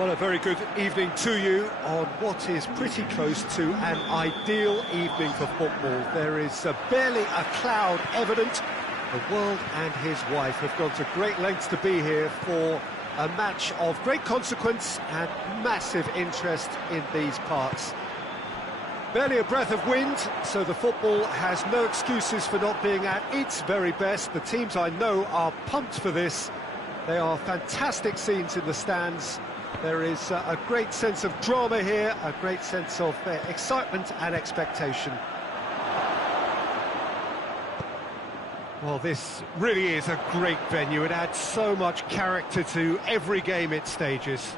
Well, a very good evening to you on what is pretty close to an ideal evening for football. There is barely a cloud evident. The world and his wife have gone to great lengths to be here for a match of great consequence and massive interest in these parts. Barely a breath of wind, so the football has no excuses for not being at its very best. The teams I know are pumped for this. They are fantastic scenes in the stands. There is a great sense of drama here, a great sense of excitement and expectation. Well, this really is a great venue. It adds so much character to every game it stages.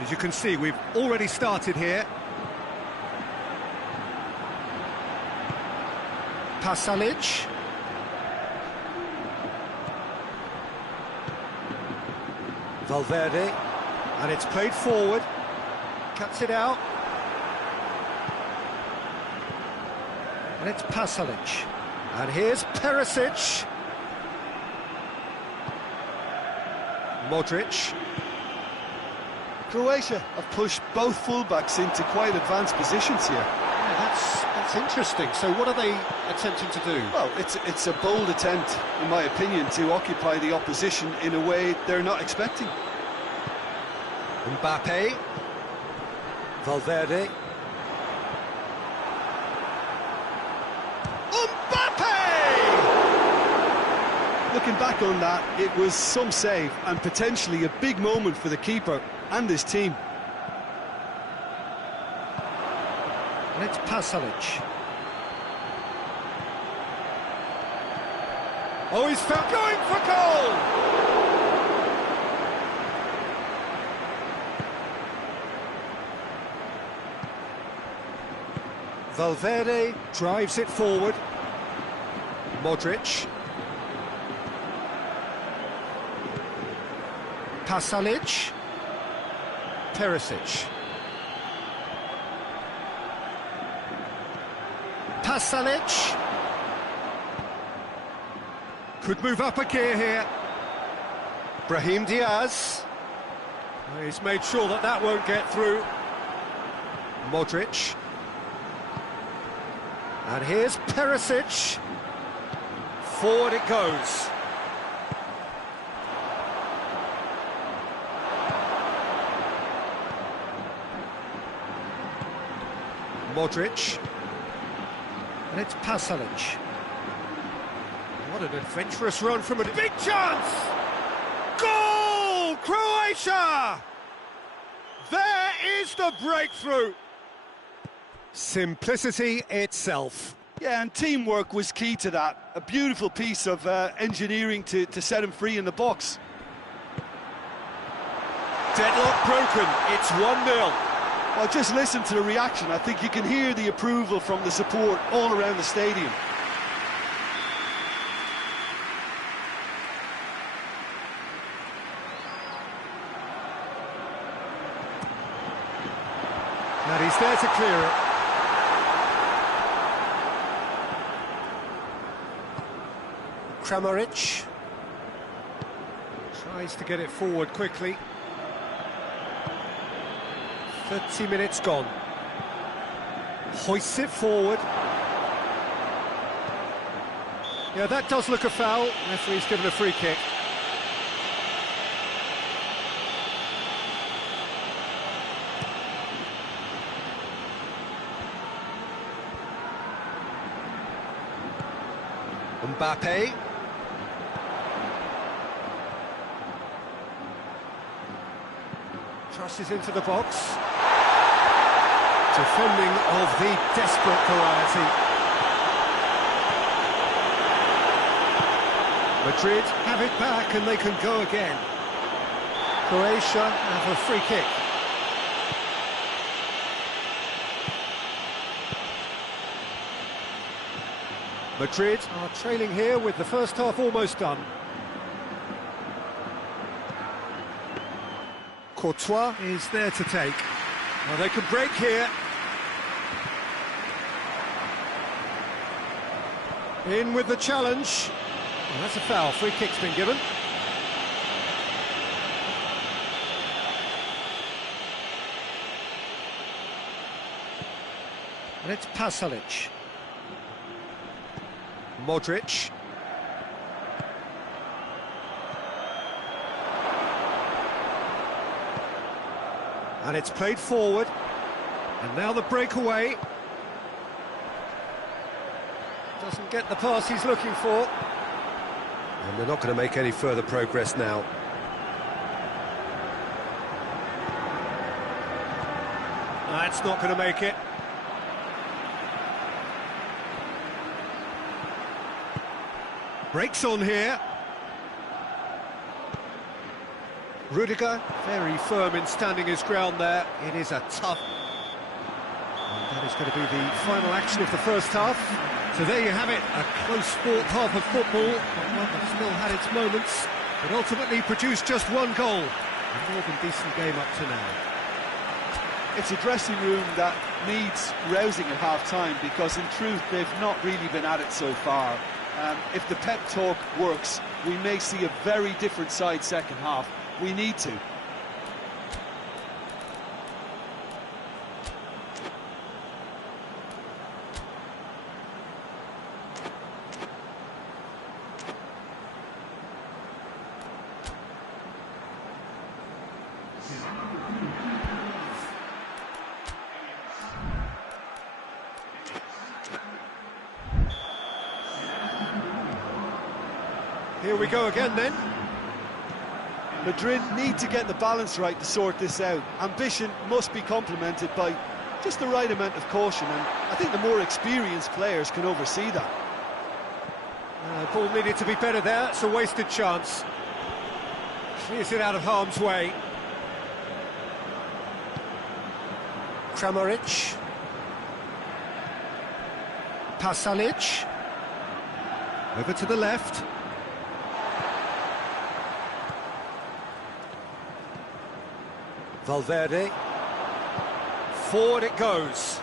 As you can see, we've already started here. Pasalic. Valverde, and it's played forward, cuts it out, and it's Pasalic, and here's Perisic, Modric. Croatia have pushed both fullbacks into quite advanced positions here. Yeah, that's interesting. So what are they attempting to do? Well, it's a bold attempt, in my opinion, to occupy the opposition in a way they're not expecting. Mbappe, Valverde, Mbappe! Looking back on that, it was some save and potentially a big moment for the keeper and his team. And it's Pasalic. Oh, he's going for goal! Valverde drives it forward. Modric. Pasalic. Perisic. Pasalic. Could move up a gear here. Brahim Diaz. He's made sure that that won't get through. Modric. And here's Perisic. Forward it goes. Modric. And it's Pasalic. What an adventurous run from a big chance! Goal! Croatia! There is the breakthrough. Simplicity itself. Yeah, and teamwork was key to that. A beautiful piece of engineering to set him free in the box. Deadlock broken, it's 1-0. Well, just listen to the reaction. I think you can hear the approval from the support all around the stadium. And he's there to clear it. Kramaric tries to get it forward quickly. 30 minutes gone. Hoists it forward. Yeah, that does look a foul. Referee's given a free kick. Mbappe. Crosses into the box. Defending of the desperate variety. Madrid have it back and they can go again. Croatia have a free kick. Madrid are trailing here with the first half almost done. Courtois is there to take. Well, they can break here. In with the challenge. Well, that's a foul. Free kick's been given. And it's Pasalic. Modric. And it's played forward. And now the breakaway. Doesn't get the pass he's looking for. And they're not going to make any further progress now. That's not going to make it. Breaks on here. Rudiger, very firm in standing his ground there. It is a tough... And that is going to be the final action of the first half. So there you have it, a close fought half of football, but one that still had its moments, but ultimately produced just one goal. A more than decent game up to now. It's a dressing room that needs rousing at half-time, because in truth they've not really been at it so far. If the pep talk works, we may see a very different side second half. We need to. Here we go again then. Madrid need to get the balance right to sort this out. Ambition must be complemented by just the right amount of caution, and I think the more experienced players can oversee that. Ball needed to be better there, it's a wasted chance. Clears it out of harm's way. Kramaric. Pasalic. Over to the left. Valverde. Forward it goes.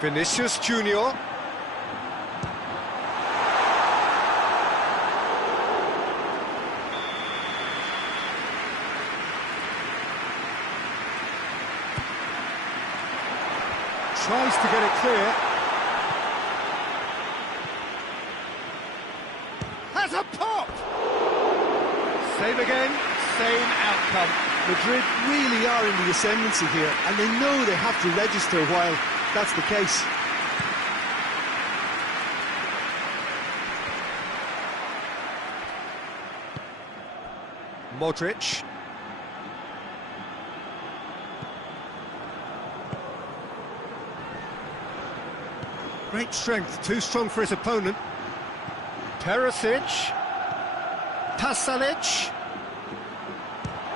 Vinicius Junior. Tries to get it clear. Has a pop! Same again, same outcome. Madrid really are in the ascendancy here, and they know they have to register while that's the case. Modric. Great strength, too strong for his opponent. Perisic. Pasalic.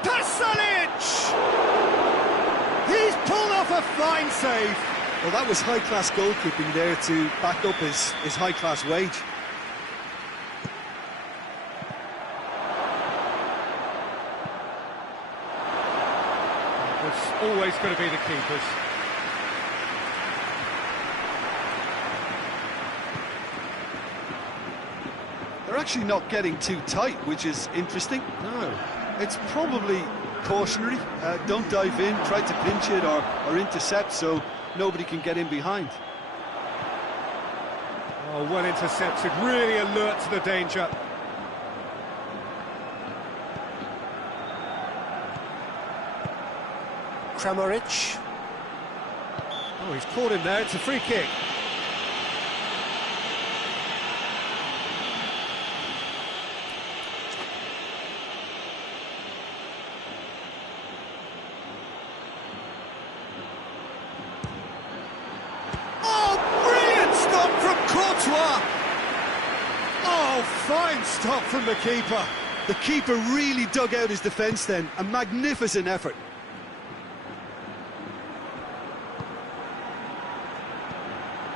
Pasalic! He's pulled off a fine save. Well, that was high-class goalkeeping there to back up his high-class wage. It's always going to be the keepers. They're actually not getting too tight, which is interesting. No. It's probably cautionary. Don't dive in, try to pinch it or intercept so nobody can get in behind. Oh, well intercepted, really alert to the danger. Kramaric. Oh, he's caught him there, it's a free kick. Oh, fine stop from the keeper. The keeper really dug out his defence then. A magnificent effort.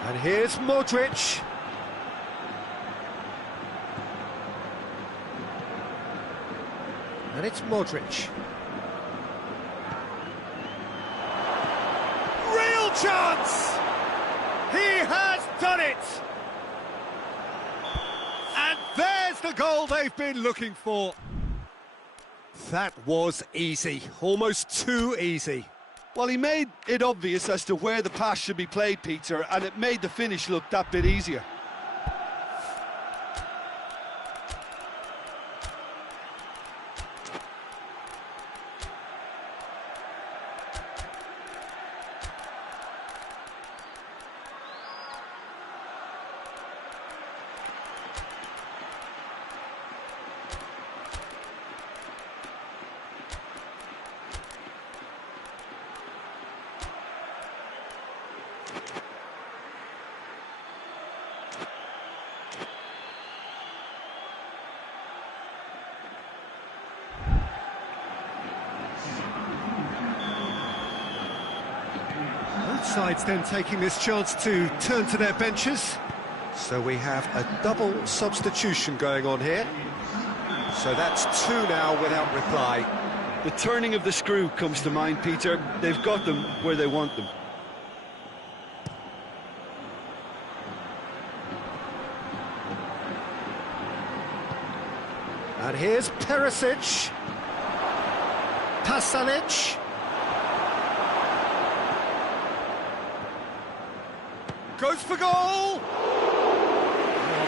And here's Modric. And it's Modric. Real chance! He has done it! And there's the goal they've been looking for. That was easy, almost too easy. Well, he made it obvious as to where the pass should be played, Peter, and it made the finish look that bit easier. Both sides then taking this chance to turn to their benches. So we have a double substitution going on here. So that's two now without reply. The turning of the screw comes to mind, Peter. They've got them where they want them. And here's Perisic. Pasalic. Goes for goal! Oh,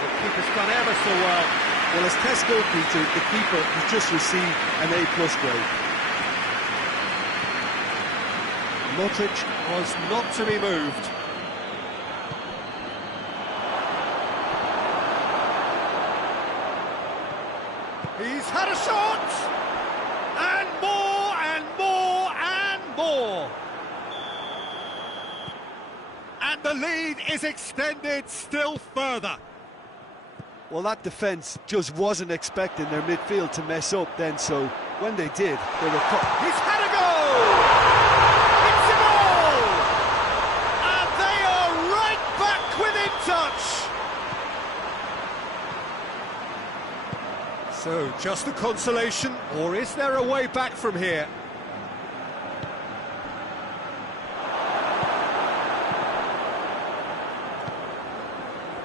the keeper's done ever so well. Well, as test goalkeeper, the keeper has just received an A+ grade. Modric was not to be moved. He's had a shot! And more, and more, and more! And the lead is extended still further. Well, that defence just wasn't expecting their midfield to mess up then, so when they did, they were caught. He's had a goal! It's a goal! And they are right back within touch! So, just a consolation, or is there a way back from here?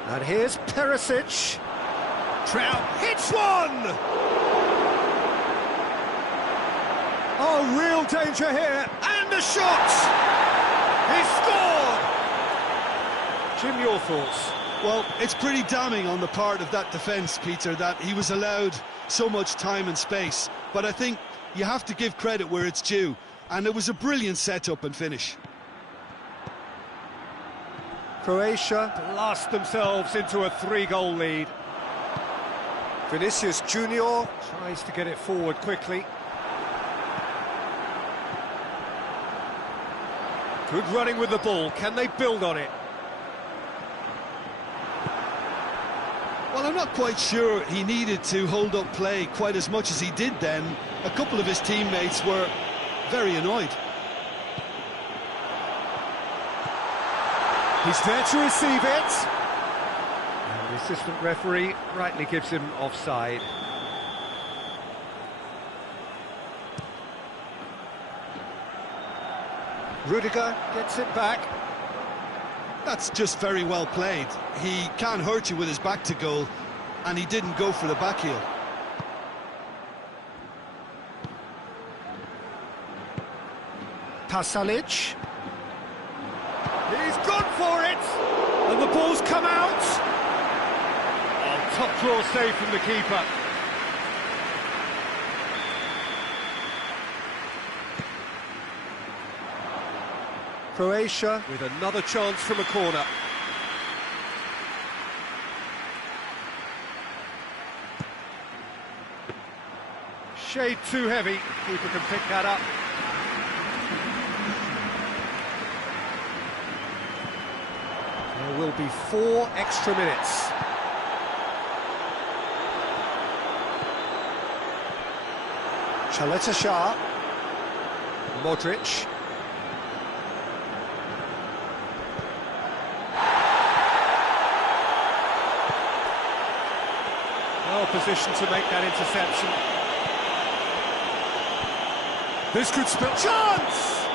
And here's Perisic. Trout hits one! Oh, real danger here, and a shot! He scored! Jim, your thoughts? Well, it's pretty damning on the part of that defence, Peter, that he was allowed so much time and space. But I think you have to give credit where it's due, and it was a brilliant setup and finish. Croatia blast themselves into a 3-goal lead. Vinicius Junior tries to get it forward quickly. Good running with the ball. Can they build on it? Well, I'm not quite sure he needed to hold up play quite as much as he did then. A couple of his teammates were very annoyed. He's there to receive it. And the assistant referee rightly gives him offside. Rudiger gets it back. That's just very well played. He can't hurt you with his back to goal, and he didn't go for the back heel. Pasalic. He's gone for it! And the ball's come out! Oh, top draw save from the keeper. Croatia with another chance from a corner. Shade too heavy, keeper can pick that up. There will be 4 extra minutes. Chaleta-Shah. Modric. Well positioned to make that interception. This could spill. Chance!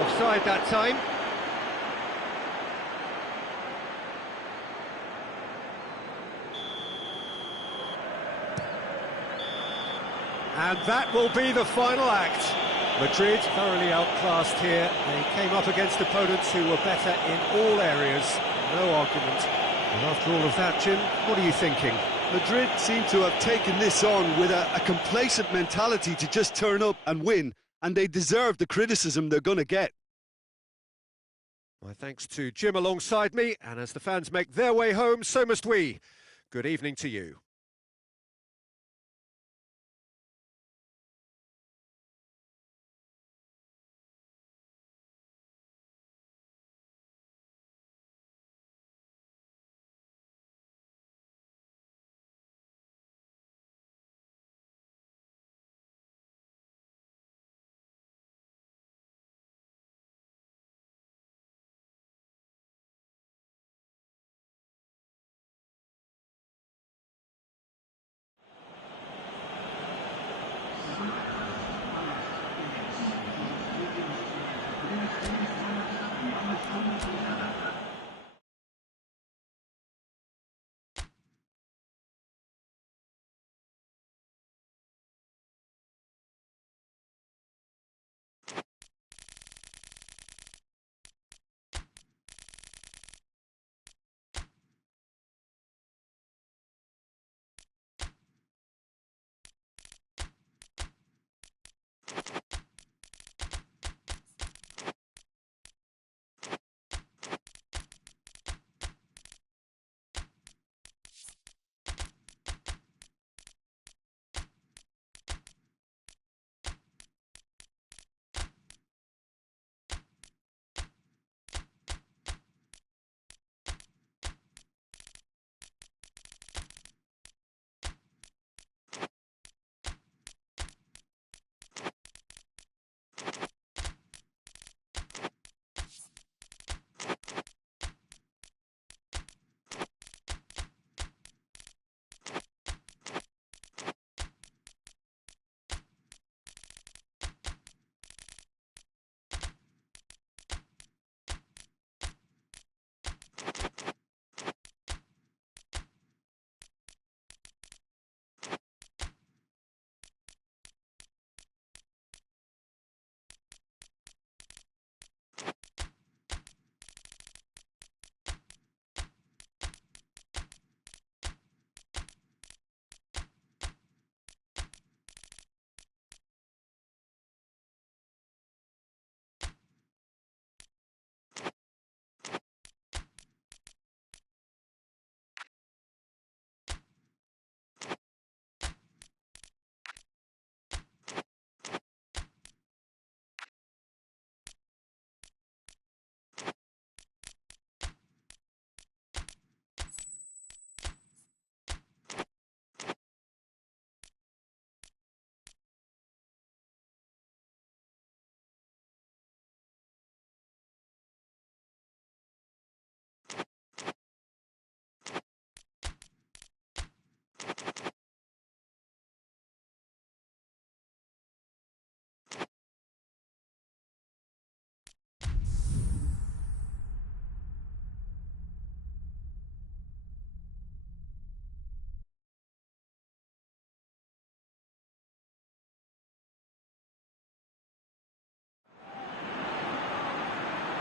Offside that time. And that will be the final act. Madrid thoroughly outclassed here. They came up against opponents who were better in all areas. No argument. And after all of that, Jim, what are you thinking? Madrid seem to have taken this on with a complacent mentality to just turn up and win, and they deserve the criticism they're going to get. My thanks to Jim alongside me, and as the fans make their way home, so must we. Good evening to you.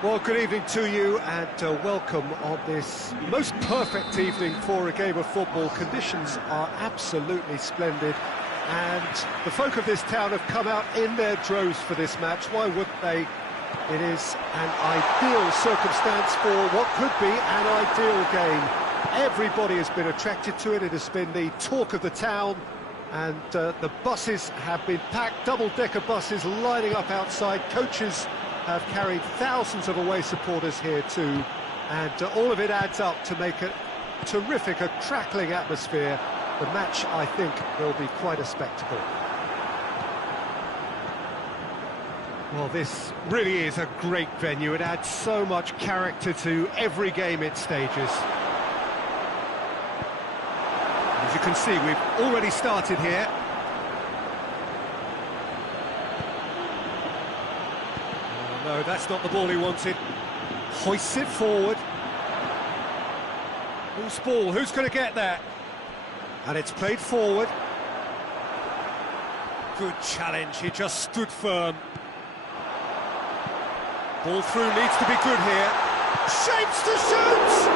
Well, good evening to you and welcome on this most perfect evening for a game of football. Conditions are absolutely splendid and the folk of this town have come out in their droves for this match. Why wouldn't they? It is an ideal circumstance for what could be an ideal game. Everybody has been attracted to it. It has been the talk of the town and the buses have been packed, double-decker buses lining up outside. Coaches have carried thousands of away supporters here too, and all of it adds up to make a terrific, a crackling atmosphere. The match, I think, will be quite a spectacle. Well, this really is a great venue. It adds so much character to every game it stages. As you can see, we've already started here. No, that's not the ball he wanted. Hoists it forward. Whose ball? Who's going to get that? And it's played forward. Good challenge, he just stood firm. Ball through needs to be good here. Shapes to shoot!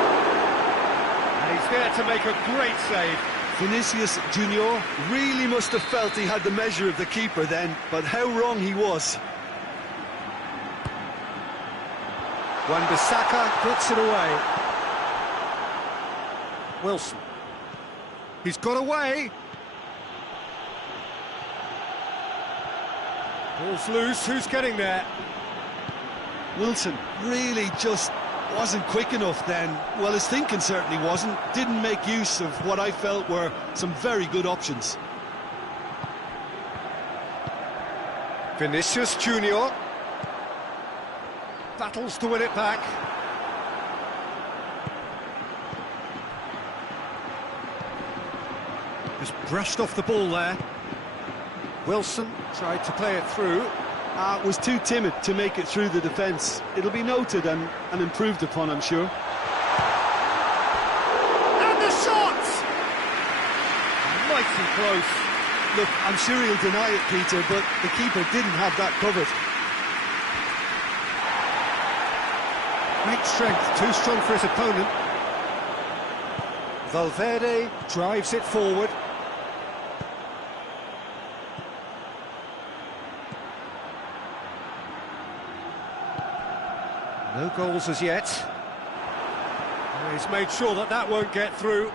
And he's there to make a great save. Vinicius Junior really must have felt he had the measure of the keeper then, but how wrong he was. Wan-Bissaka puts it away. Wilson. He's got away. Ball's loose, who's getting there? Wilson really just wasn't quick enough then. Well, his thinking certainly wasn't. Didn't make use of what I felt were some very good options. Vinicius Junior battles to win it back. Just brushed off the ball there. Wilson tried to play it through. Was too timid to make it through the defence. It'll be noted and improved upon, I'm sure. And the shot! Mighty close. Look, I'm sure he'll deny it, Peter, but the keeper didn't have that covered. Great strength, too strong for his opponent. Valverde drives it forward. No goals as yet. He's made sure that that won't get through.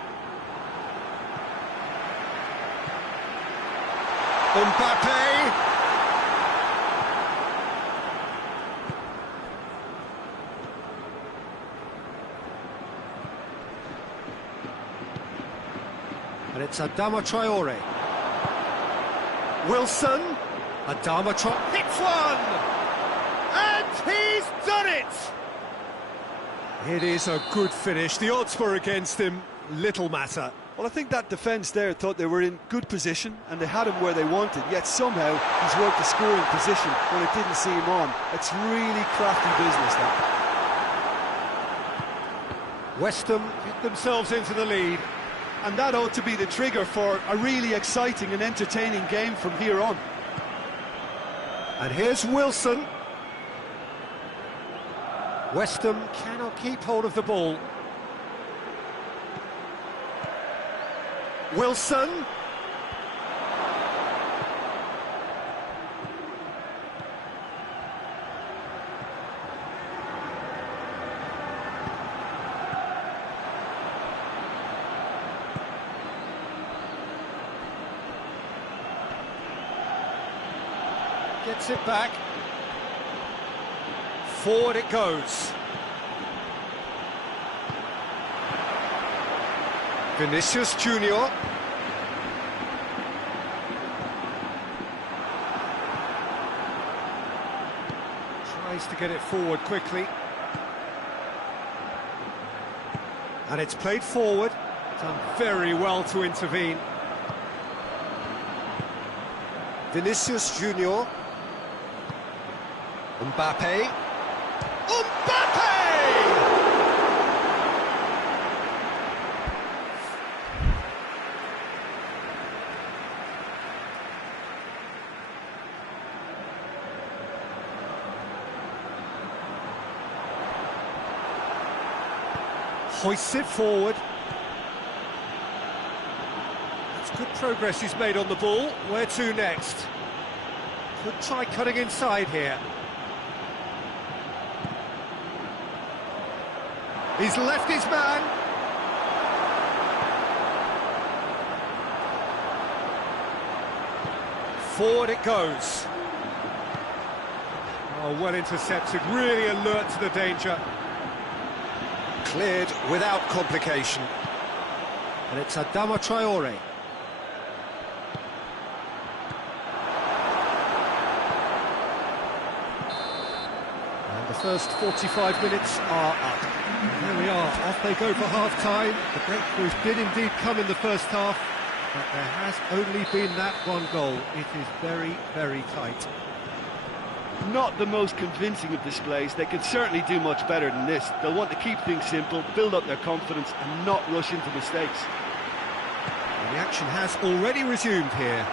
Mbappe! And it's Adama Traore. Wilson. Adama Traore hits one! And he's done it! It is a good finish. The odds were against him. Little matter. Well, I think that defence there thought they were in good position and they had him where they wanted, yet somehow he's worked a scoring position when it didn't see him on. It's really crafty business, that. West Ham get themselves into the lead. And that ought to be the trigger for a really exciting and entertaining game from here on. And here's Wilson. West Ham cannot keep hold of the ball. Wilson. Gets it back. Forward it goes. Vinicius Junior. Tries to get it forward quickly. And it's played forward. Done very well to intervene. Vinicius Junior. Mbappe. Mbappe! Hoists it forward. That's good progress he's made on the ball. Where to next? Could try cutting inside here. He's left his man. Forward it goes. Oh, well intercepted, really alert to the danger. Cleared without complication. And it's Adama Traore. And the first 45 minutes are up. There we are, off they go for half-time. The breakthroughs did indeed come in the first half, but there has only been that one goal. It is very, very tight. Not the most convincing of displays. They could certainly do much better than this. They'll want to keep things simple, build up their confidence and not rush into mistakes. And the action has already resumed here.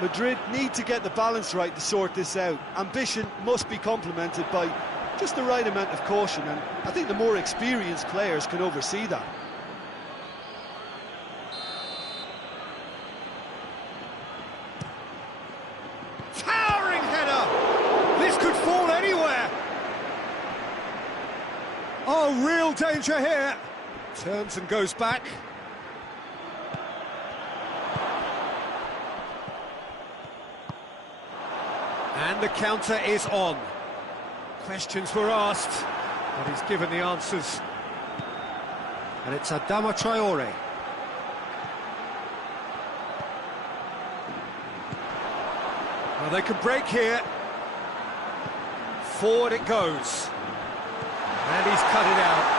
Madrid need to get the balance right to sort this out. Ambition must be complemented by just the right amount of caution, and I think the more experienced players can oversee that. Towering header! This could fall anywhere! Oh, real danger here! Turns and goes back. And the counter is on. Questions were asked, but he's given the answers. And it's Adama Traore. Well, they can break here. Forward it goes. And he's cut it out.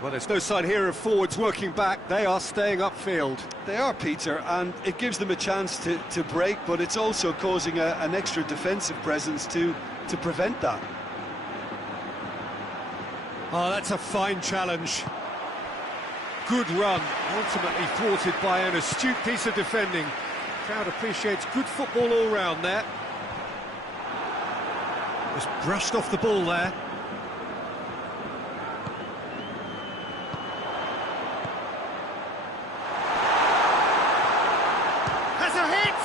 Well, there's no sign here of forwards working back. They are staying upfield. They are, Peter, and it gives them a chance to break, but it's also causing an extra defensive presence to prevent that. Oh, that's a fine challenge. Good run, ultimately thwarted by an astute piece of defending. Crowd appreciates good football all round there. Just brushed off the ball there. Has a hit!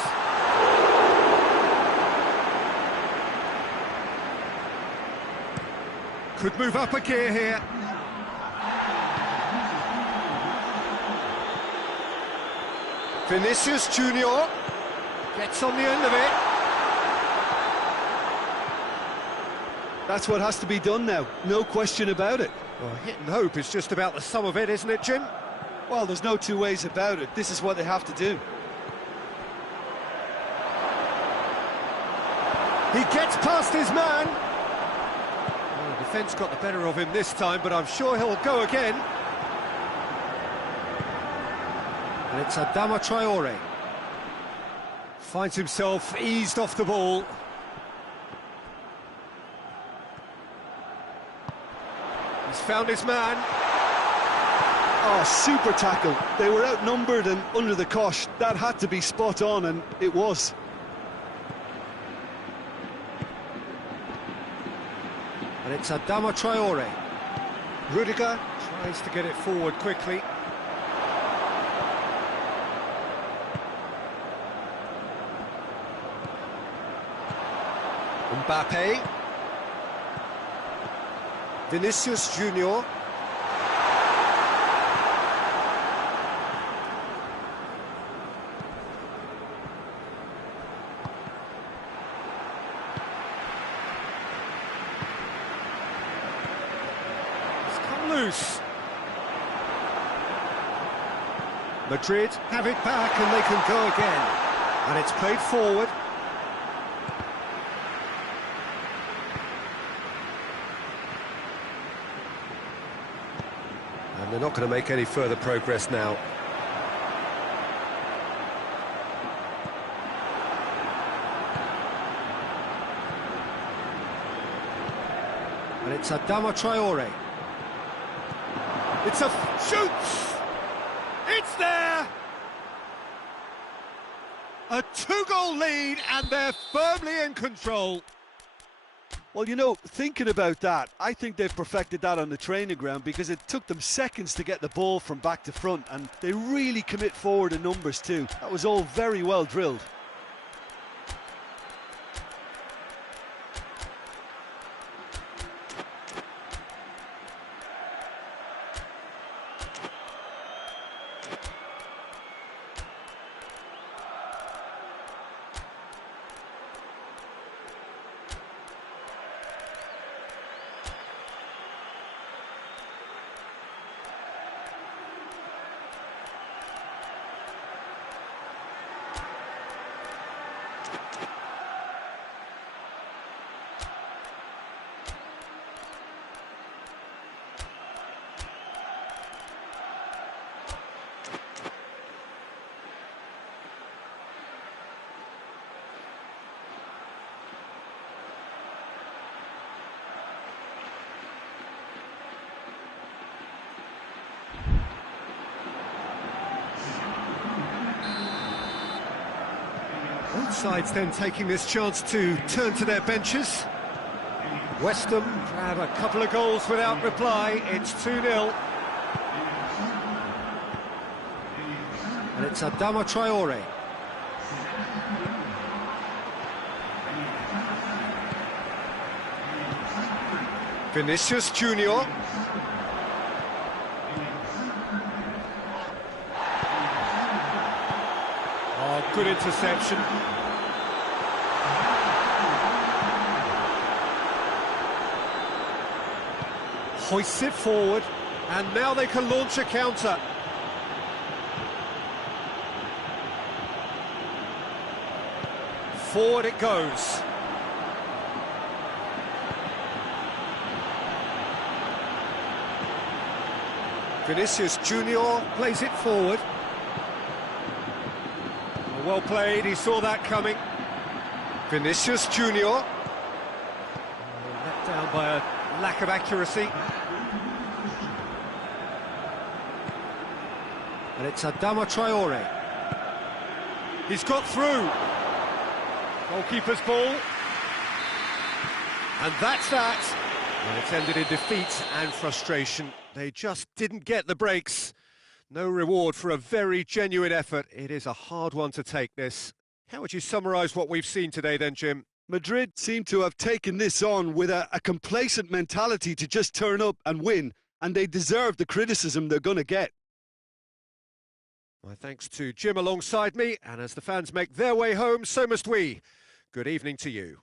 Could move up a gear here. Vinicius Junior gets on the end of it. That's what has to be done now, no question about it. Well, hit and hope is just about the sum of it, isn't it, Jim? Well, there's no two ways about it. This is what they have to do. He gets past his man. Well, the defence got the better of him this time, but I'm sure he'll go again. And it's Adama Traore. Finds himself eased off the ball. He's found his man. Oh, super tackle. They were outnumbered and under the cosh. That had to be spot on, and it was. And it's Adama Traore. Rudiger tries to get it forward quickly. Mbappe. Vinicius Junior. It's come loose. Madrid have it back and they can go again. And it's played forward. And they're not going to make any further progress now. And it's Adama Traore. It's a shoots! It's there! A two-goal lead and they're firmly in control. Well, you know, thinking about that, I think they've perfected that on the training ground because it took them seconds to get the ball from back to front, and they really commit forward in numbers too. That was all very well drilled. sides then taking this chance to turn to their benches. West Ham grab a couple of goals without reply. It's 2-0. And it's Adama Traore. Vinicius Junior. Oh, good interception. Hoists it forward, and now they can launch a counter. Forward it goes. Vinicius Junior plays it forward. Well played, he saw that coming. Vinicius Junior. Let down by a lack of accuracy. And it's Adama Traore. He's got through. Goalkeeper's ball. And that's that. Well, it's ended in defeat and frustration. They just didn't get the breaks. No reward for a very genuine effort. It is a hard one to take, this. How would you summarise what we've seen today then, Jim? Madrid seem to have taken this on with a complacent mentality to just turn up and win, and they deserve the criticism they're going to get. My thanks to Jim alongside me, and as the fans make their way home, so must we. Good evening to you.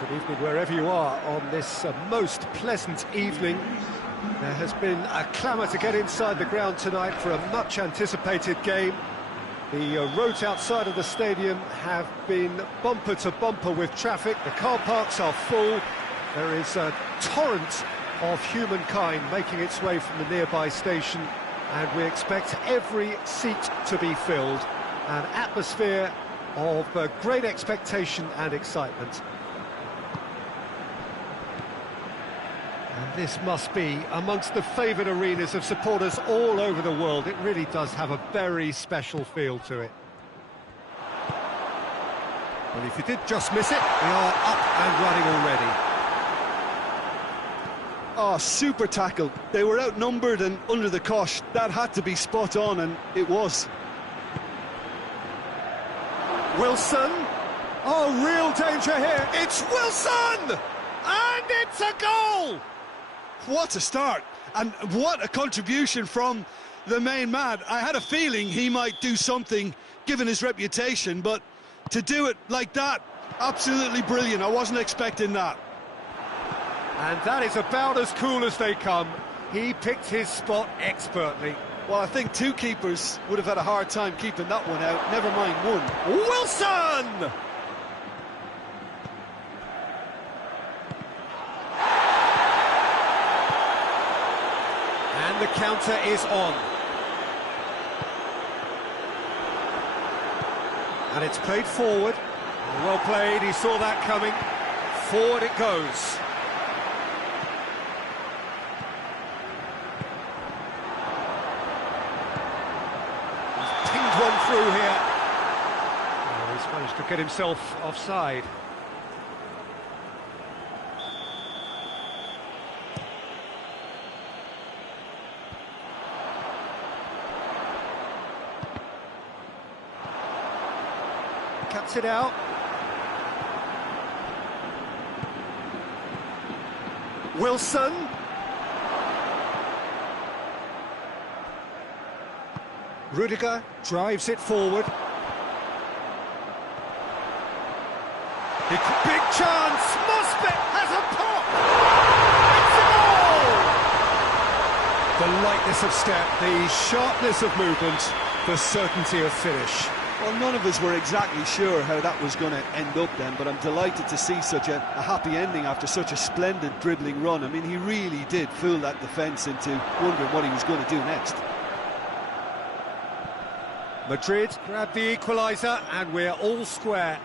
Good evening wherever you are on this most pleasant evening. There has been a clamour to get inside the ground tonight for a much-anticipated game. The roads outside of the stadium have been bumper to bumper with traffic. The car parks are full. There is a torrent of humankind making its way from the nearby station, and we expect every seat to be filled. An atmosphere of great expectation and excitement. And this must be amongst the favoured arenas of supporters all over the world. It really does have a very special feel to it. Well, if you did just miss it, we are up and running already. Oh, super tackle. They were outnumbered and under the cosh. That had to be spot on, and it was. Wilson. Oh, real danger here. It's Wilson! And it's a goal! What a start, and what a contribution from the main man. I had a feeling he might do something, given his reputation, but to do it like that, absolutely brilliant. I wasn't expecting that. And that is about as cool as they come. He picked his spot expertly. Well, I think two keepers would have had a hard time keeping that one out, never mind one. Wilson! And the counter is on. And it's played forward. Well played, he saw that coming. Forward it goes. He's pinged one through here. Oh, he's managed to get himself offside. Cuts it out. Wilson. Rudiger drives it forward. Big chance. Mosbet has a pop. It's a goal! The lightness of step, the sharpness of movement, the certainty of finish. Well, none of us were exactly sure how that was going to end up then, but I'm delighted to see such a happy ending after such a splendid dribbling run. I mean, he really did fool that defence into wondering what he was going to do next. Madrid grabbed the equaliser, and we're all square.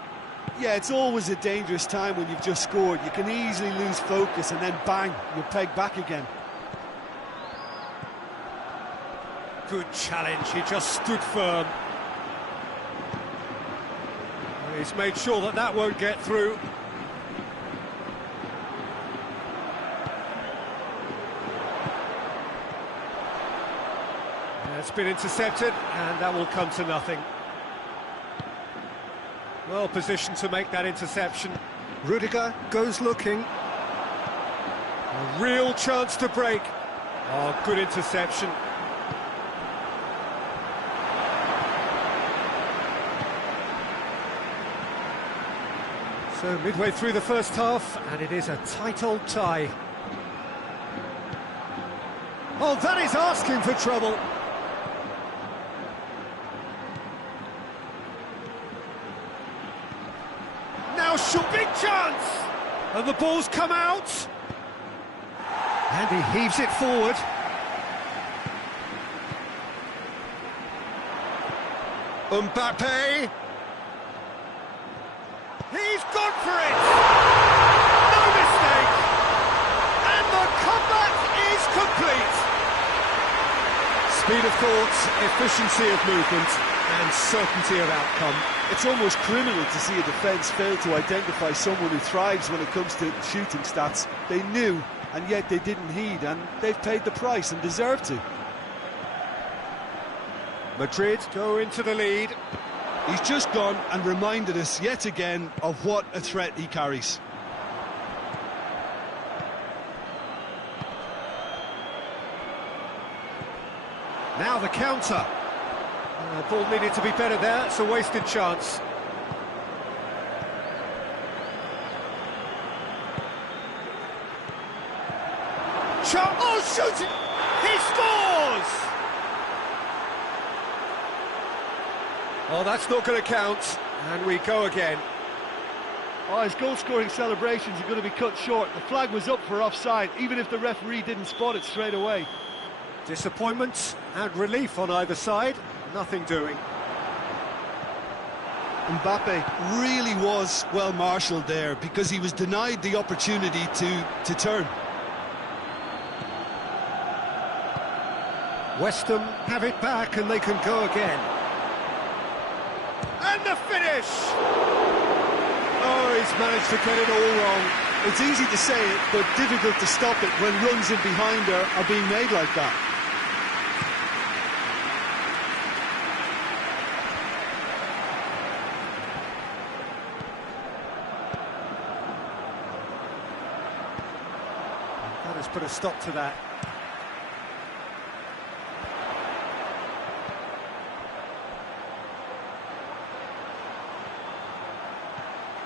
Yeah, it's always a dangerous time when you've just scored. You can easily lose focus and then bang, you're pegged back again. Good challenge, he just stood firm. He's made sure that that won't get through. It's been intercepted, and that will come to nothing. Well positioned to make that interception. Rudiger goes looking. A real chance to break. Oh, good interception. So midway through the first half, and it is a tight old tie. Oh, that is asking for trouble. Now shot, big chance! And the ball's come out. And he heaves it forward. Mbappe. He's gone for it! No mistake! And the comeback is complete! Speed of thought, efficiency of movement, and certainty of outcome. It's almost criminal to see a defence fail to identify someone who thrives when it comes to shooting stats. They knew, and yet they didn't heed, and they've paid the price and deserve to. Madrid go into the lead. He's just gone and reminded us yet again of what a threat he carries. Now the counter. Ball needed to be better there, it's a wasted chance. Oh, shooting! He scores! Oh, that's not going to count, and we go again. Oh, his goal-scoring celebrations are going to be cut short. The flag was up for offside, even if the referee didn't spot it straight away. Disappointment and relief on either side, nothing doing. Mbappe really was well marshalled there because he was denied the opportunity to turn. West Ham have it back and they can go again. And the finish! Oh, he's managed to get it all wrong. It's easy to say it, but difficult to stop it when runs in behind are being made like that. That has put a stop to that.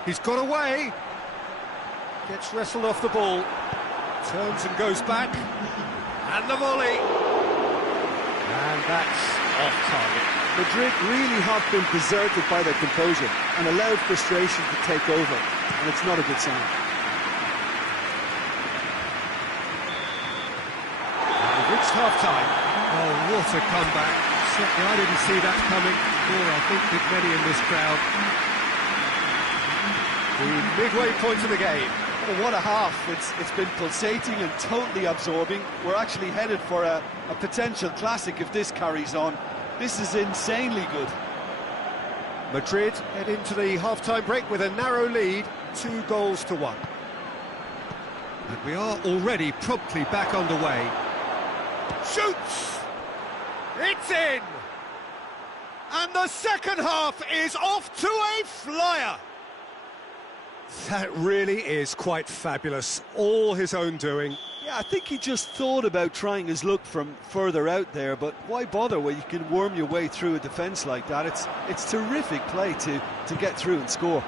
He's got away. Gets wrestled off the ball. Turns and goes back. And the volley. And that's off target. Madrid really have been deserted by their composure and allowed frustration to take over. And it's not a good sign. We've reached half-time. Oh, what a comeback. Certainly I didn't see that coming. Or I think did many in this crowd. The midway point of the game. Well, what a half. It's been pulsating and totally absorbing. We're actually headed for a potential classic if this carries on. This is insanely good. Madrid head into the half-time break with a narrow lead, 2-1. And we are already promptly back underway. Shoots! It's in! And the second half is off to a flyer! That really is quite fabulous. All his own doing. Yeah, I think he just thought about trying his luck from further out there, but why bother when you can worm your way through a defence like that? It's terrific play to get through and score.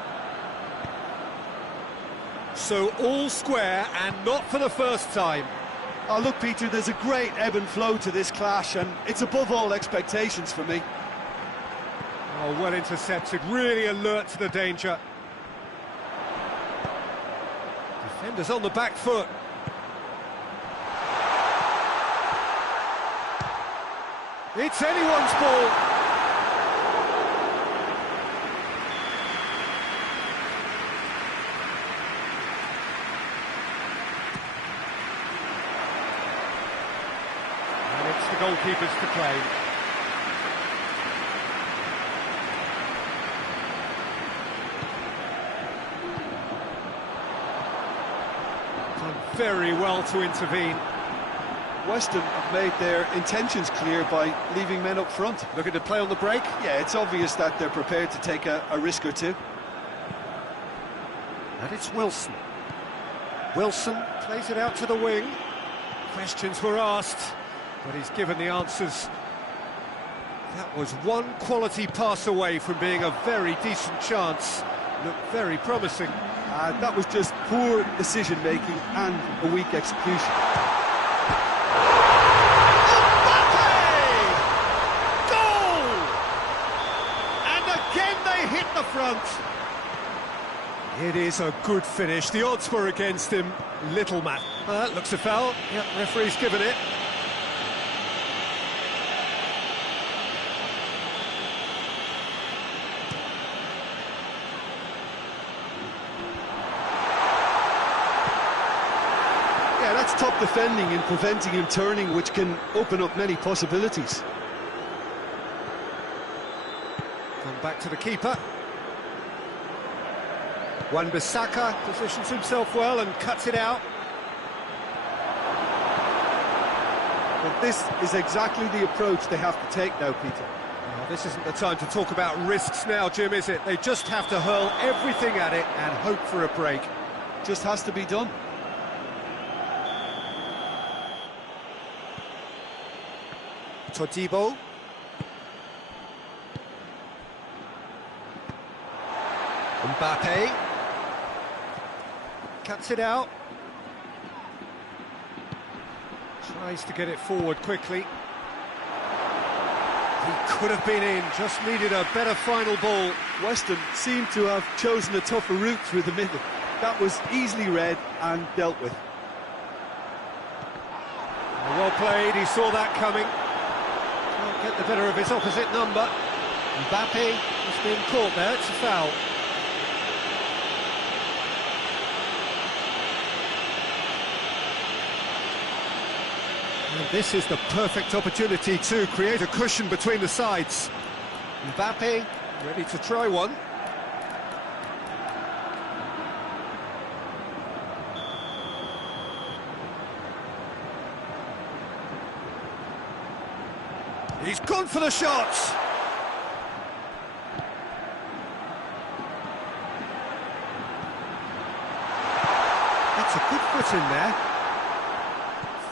So all square and not for the first time. Oh, look, Peter, there's a great ebb and flow to this clash, and it's above all expectations for me. Oh, well intercepted, really alert to the danger. Defenders on the back foot. It's anyone's ball. And it's the goalkeepers to claim. Done very well to intervene. West Ham have made their intentions clear by leaving men up front. Looking to play on the break. Yeah, it's obvious that they're prepared to take a risk or two. And it's Wilson. Wilson plays it out to the wing. Questions were asked, but he's given the answers. That was one quality pass away from being a very decent chance. Looked very promising. That was just poor decision-making and a weak execution. The front. It is a good finish. The odds were against him. Little man. That looks a foul. Yep, referee's given it. Yeah, that's top defending and preventing him turning, which can open up many possibilities. Come back to the keeper. Wan-Bissaka positions himself well and cuts it out. But this is exactly the approach they have to take now, Peter. Oh, this isn't the time to talk about risks now, Jim, is it? They just have to hurl everything at it and hope for a break. Just has to be done. Todibo. Mbappe. Cuts it out. Tries to get it forward quickly. He could have been in, just needed a better final ball. Weston seemed to have chosen a tougher route through the middle. That was easily read and dealt with. Well played, he saw that coming. Can't get the better of his opposite number. Mbappe has been caught there, it's a foul. And this is the perfect opportunity to create a cushion between the sides. Mbappe ready to try one. He's gone for the shot! That's a good foot in there.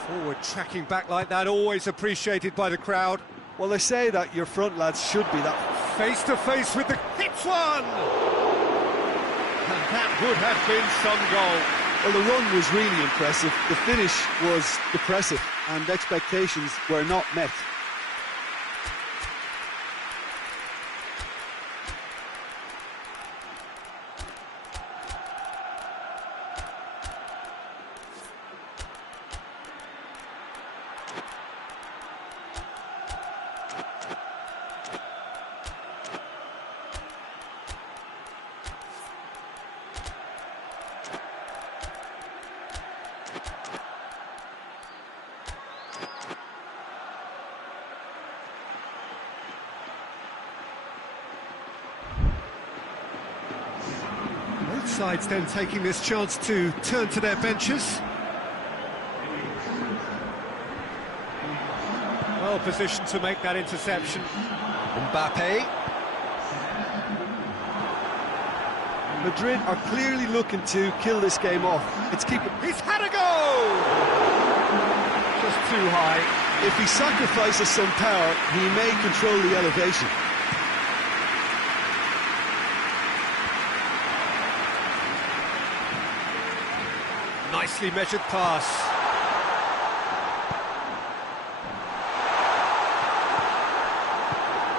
Forward tracking back like that, always appreciated by the crowd. Well, they say that your front lads should be that. Face to face with the hits one! And that would have been some goal. Well, the run was really impressive. The finish was depressive, and expectations were not met. Both sides then taking this chance to turn to their benches. Well positioned to make that interception. Mbappe. Madrid are clearly looking to kill this game off. It's keeping. He's had a go! Just too high. If he sacrifices some power, he may control the elevation. Nicely measured pass.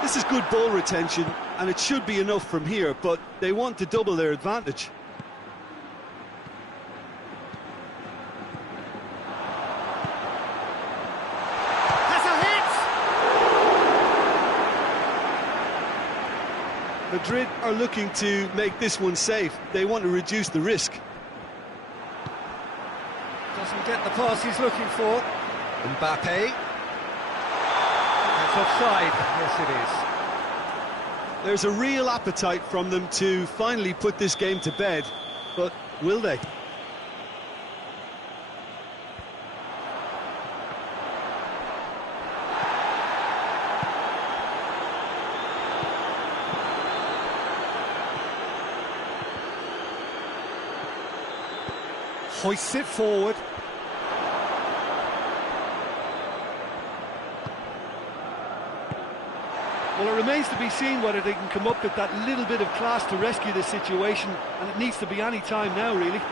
This is good ball retention, and it should be enough from here, but they want to double their advantage. Has a hit! Madrid are looking to make this one safe. They want to reduce the risk. Doesn't get the pass he's looking for. Mbappe. That's offside. Yes, it is. There's a real appetite from them to finally put this game to bed, but will they? Hoists it forward. Well, it remains to be seen whether they can come up with that little bit of class to rescue the situation, and it needs to be any time now, really.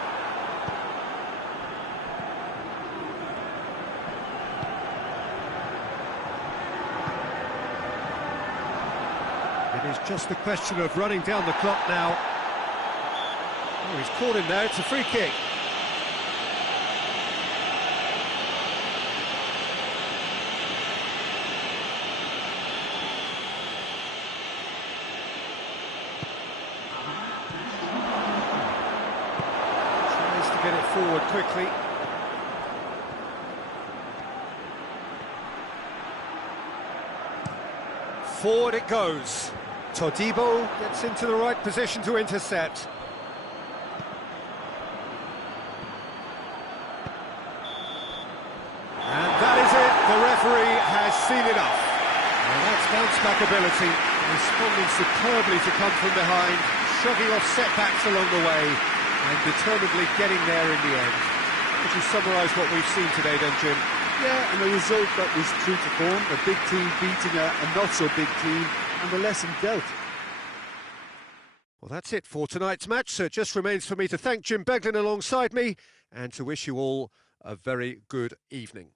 It is just a question of running down the clock now. Oh, he's caught him there, it's a free kick. Tries to get it forward quickly. Forward it goes. Todibo gets into the right position to intercept. And that is it, the referee has seen enough. Well, that's bounce-back ability, responding superbly to come from behind, shrugging off setbacks along the way, and determinedly getting there in the end. Would you summarise what we've seen today then, Jim? Yeah, and a result that was true to form, a big team beating a not-so-big team, and the lesson dealt. Well, that's it for tonight's match, so it just remains for me to thank Jim Beglin alongside me, and to wish you all a very good evening.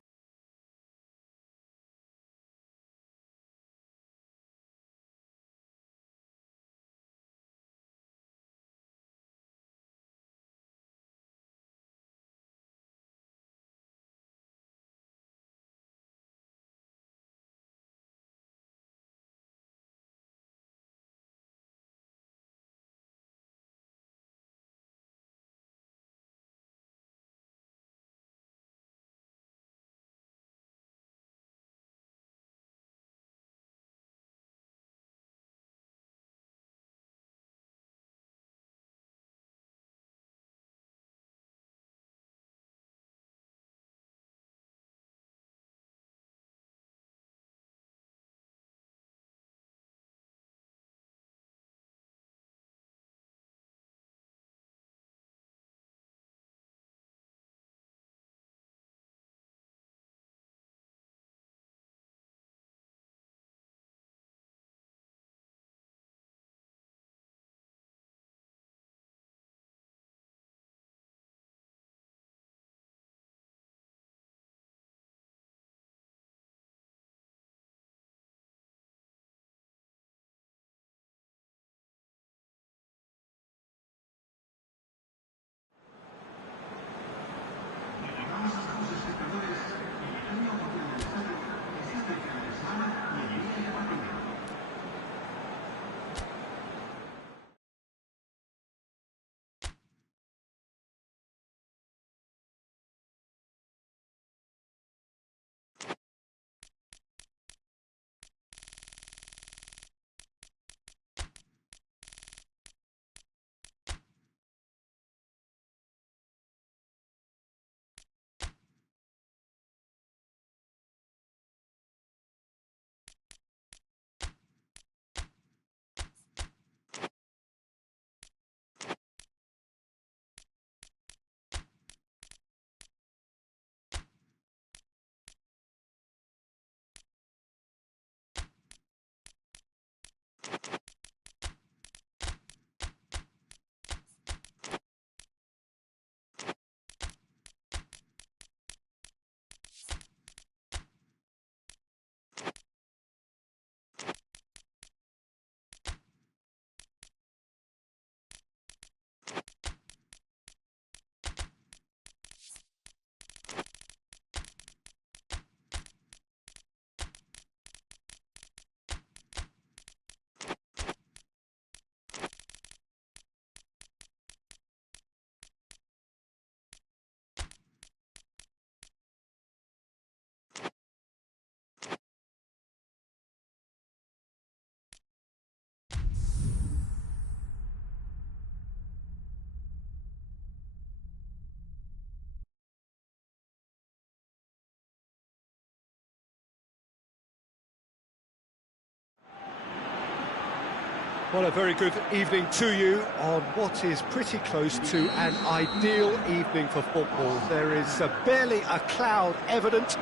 Well, a very good evening to you on what is pretty close to an ideal evening for football. There is barely a cloud evident.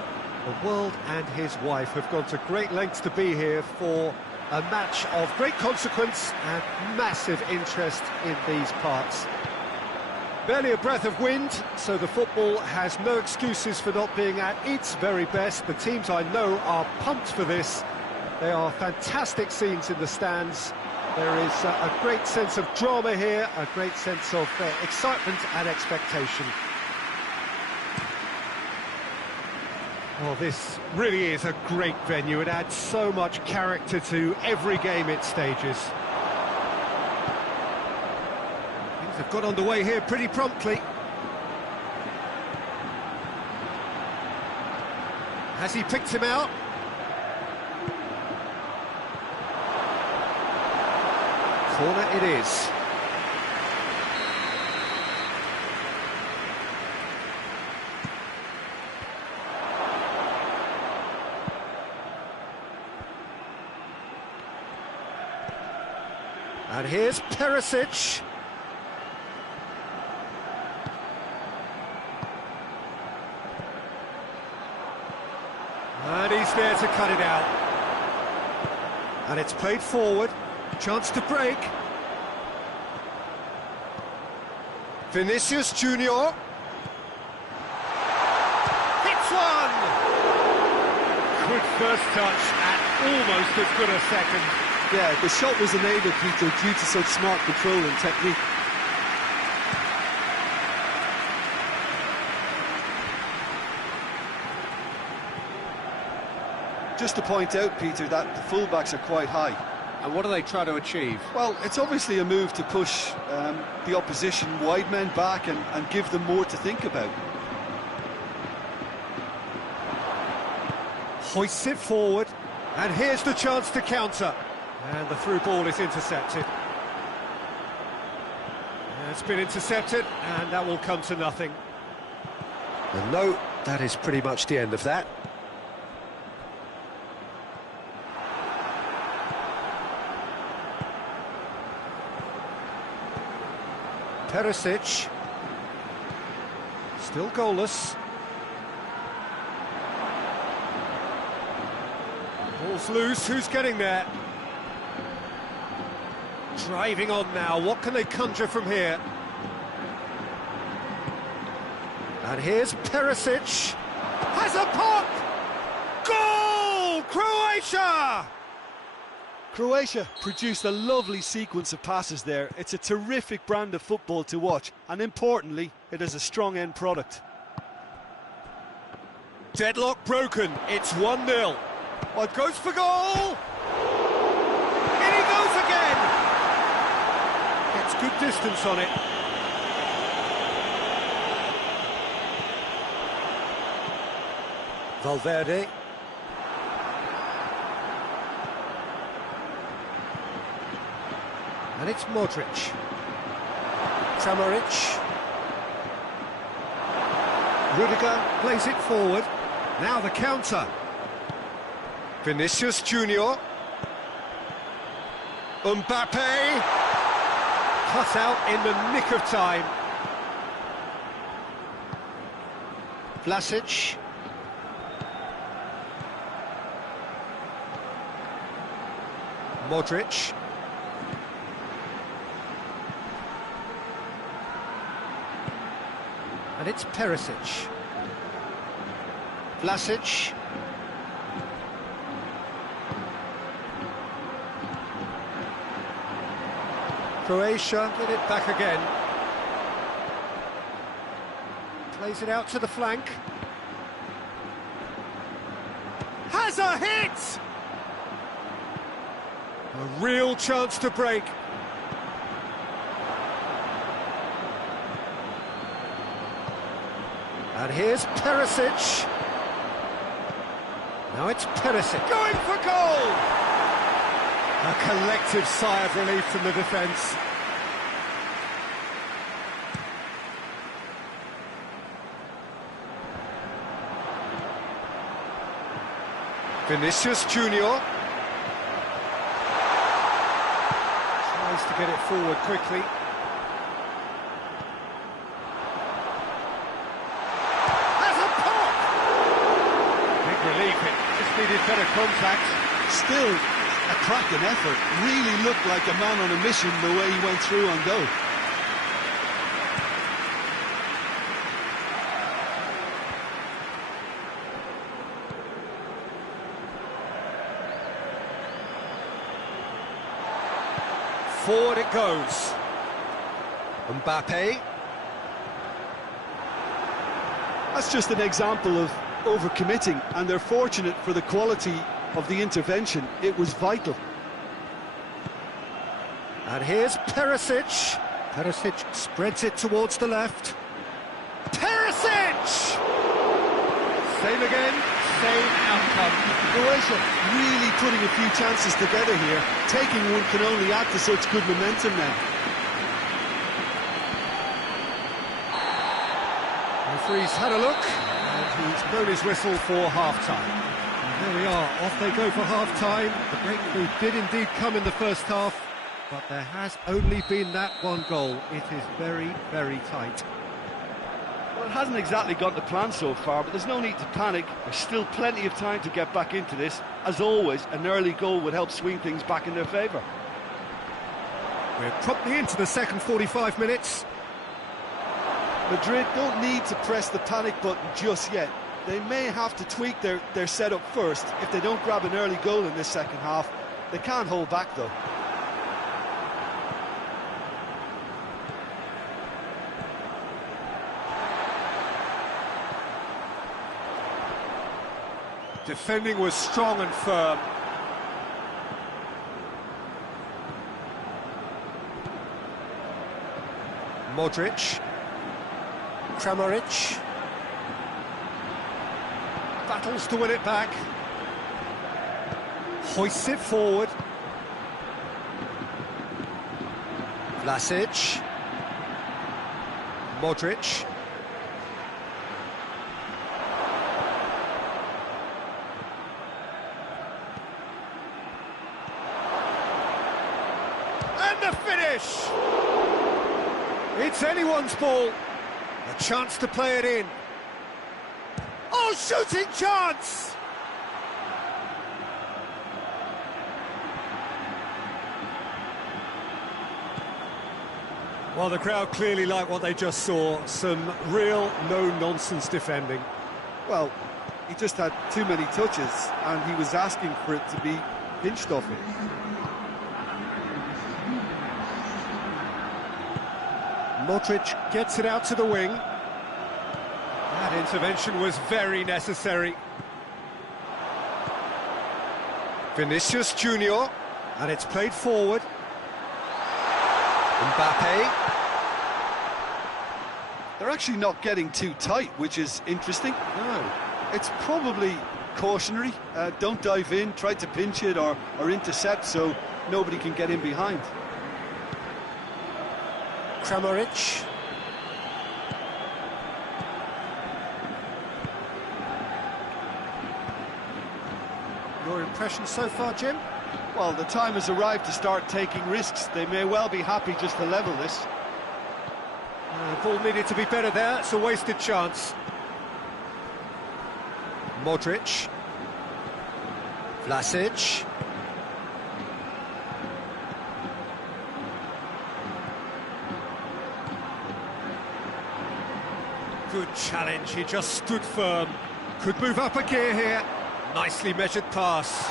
The world and his wife have gone to great lengths to be here for a match of great consequence and massive interest in these parts. Barely a breath of wind, so the football has no excuses for not being at its very best. The teams I know are pumped for this. They are fantastic scenes in the stands. There is a great sense of drama here, a great sense of excitement and expectation. Well, this really is a great venue. It adds so much character to every game it stages. Things have got underway here pretty promptly. Has he picked him out? Corner it is. And here's Perisic. And he's there to cut it out. And it's played forward. Chance to break. Vinicius Junior. Hits one! Good first touch and almost as good a second. Yeah, the shot was enabled, Peter, due to such smart control and technique. Just to point out, Peter, that the fullbacks are quite high. And what do they try to achieve? Well, it's obviously a move to push the opposition wide men back and give them more to think about. Hoists it forward, and here's the chance to counter. And the through ball is intercepted. It's been intercepted, and that will come to nothing. And no, that is pretty much the end of that. Perisic, still goalless. Ball's loose, who's getting there? Driving on now, what can they conjure from here? And here's Perisic, has a pop! Goal! Croatia! Croatia produced a lovely sequence of passes there. It's a terrific brand of football to watch, and importantly, it is a strong end product. Deadlock broken, it's 1-0. What goes for goal? In he goes again! Gets good distance on it. Valverde. And it's Modric. Samaric. Rudiger plays it forward. Now the counter. Vinicius Junior. Mbappe. Cut out in the nick of time. Vlasic. Modric. And it's Perisic. Vlasic. Croatia get it back again. Plays it out to the flank. Has a hit! A real chance to break. And here's Perisic. Now it's Perisic. Going for goal! A collective sigh of relief from the defence. Vinicius Junior tries to get it forward quickly. Has a pop! Big relief, it just needed better contact. Still a cracking effort. Really looked like a man on a mission the way he went through on goal. Forward it goes. Mbappe. That's just an example of overcommitting, and they're fortunate for the quality of the intervention. It was vital. And here's Perisic. Perisic spreads it towards the left. Perisic! Same again, same outcome. Croatia really putting a few chances together here. Taking one can only add to such good momentum now. The referee's had a look, and he's blown his whistle for half-time. There we are, off they go for half-time. The breakthrough did indeed come in the first half, but there has only been that one goal. It is very, very tight. Well, it hasn't exactly gone to plan so far, but there's no need to panic. There's still plenty of time to get back into this. As always, an early goal would help swing things back in their favour. We're promptly into the second 45 minutes. Madrid don't need to press the panic button just yet. They may have to tweak their setup first. If they don't grab an early goal in this second half, they can't hold back though. Defending was strong and firm. Modric. Kramaric. Battles to win it back. Hoists it forward. Vlasic. Modric. And the finish! It's anyone's ball. A chance to play it in. Oh, shooting chance! Well, the crowd clearly like what they just saw. Some real no-nonsense defending. Well, he just had too many touches, and he was asking for it to be pinched off him. Modric gets it out to the wing. That intervention was very necessary. Vinicius Junior, and it's played forward. Mbappe. They're actually not getting too tight, which is interesting. No. It's probably cautionary. Don't dive in, try to pinch it or intercept so nobody can get in behind. Kramaric. Your impression so far, Jim? Well, the time has arrived to start taking risks. They may well be happy just to level this. Ball needed to be better there. It's a wasted chance. Modric. Vlasic. Good challenge, he just stood firm. Could move up a gear here. Nicely measured pass.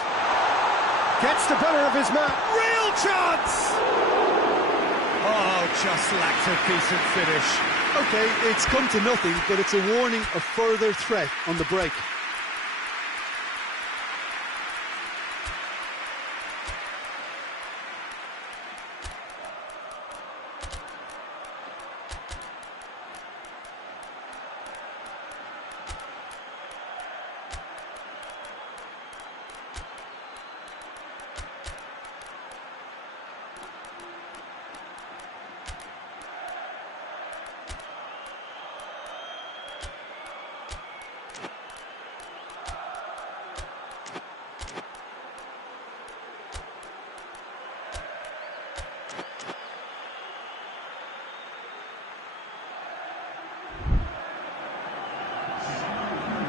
Gets the better of his man. Real chance! Oh, just lacked a decent finish. OK, it's come to nothing, but it's a warning of further threat on the break.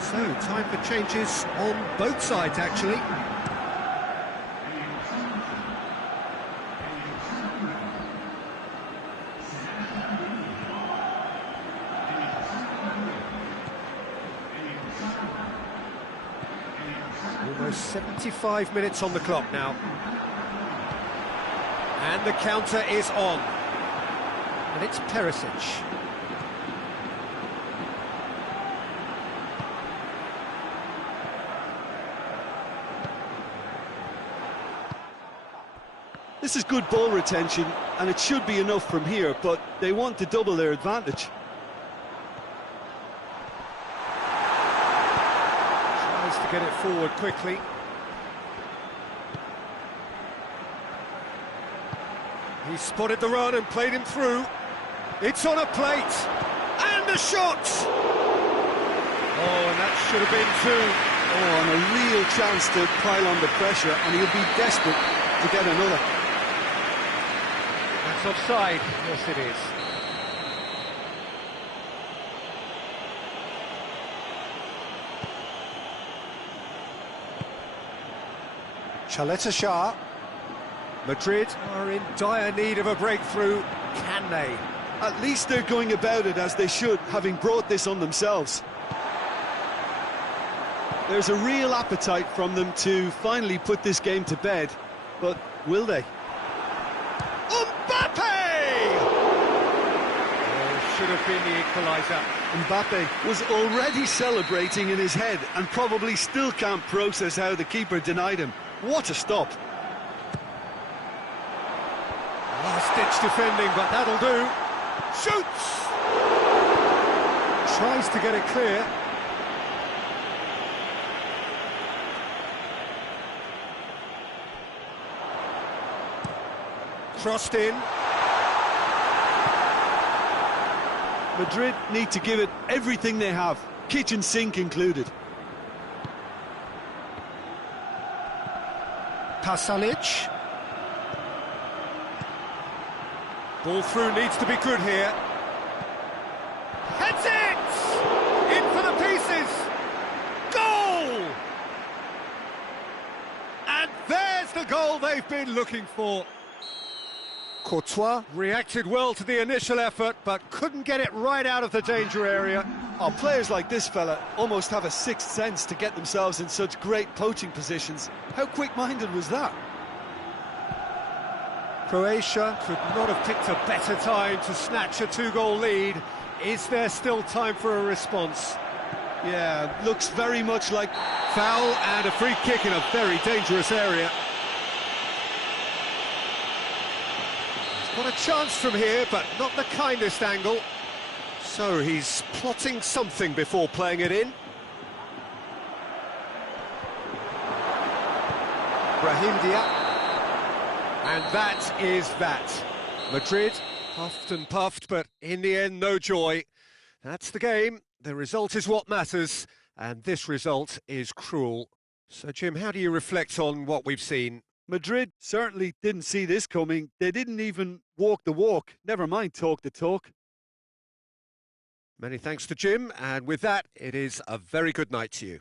So, time for changes on both sides, actually. Almost 75 minutes on the clock now. And the counter is on. And it's Perisic. This is good ball retention, and it should be enough from here, but they want to double their advantage. Tries to get it forward quickly. He spotted the run and played him through. It's on a plate. And a shot! Oh, and that should have been two. Oh, and a real chance to pile on the pressure, and he'll be desperate to get another. That's offside. Yes, it is. Chaleta Shah. Madrid are in dire need of a breakthrough. Can they? At least they're going about it as they should, having brought this on themselves. There's a real appetite from them to finally put this game to bed, but will they? Mbappe! Oh, should have been the equaliser. Mbappe was already celebrating in his head and probably still can't process how the keeper denied him. What a stop. Last-ditch defending, but that'll do. Shoots! Tries to get it clear. Crossed in. Madrid need to give it everything they have, kitchen sink included. Pasalic. Ball through needs to be good here. Heads it! In for the pieces! Goal! And there's the goal they've been looking for. Courtois reacted well to the initial effort, but couldn't get it right out of the danger area. Oh, players like this fella almost have a sixth sense to get themselves in such great poaching positions. How quick-minded was that? Croatia could not have picked a better time to snatch a two-goal lead. Is there still time for a response? Yeah, looks very much like... Foul and a free kick in a very dangerous area. He's got a chance from here, but not the kindest angle. So he's plotting something before playing it in. Brahim Diaz. And that is that. Madrid puffed and puffed, but in the end, no joy. That's the game. The result is what matters, and this result is cruel. So, Jim, how do you reflect on what we've seen? Madrid certainly didn't see this coming. They didn't even walk the walk, never mind talk the talk. Many thanks to Jim, and with that, it is a very good night to you.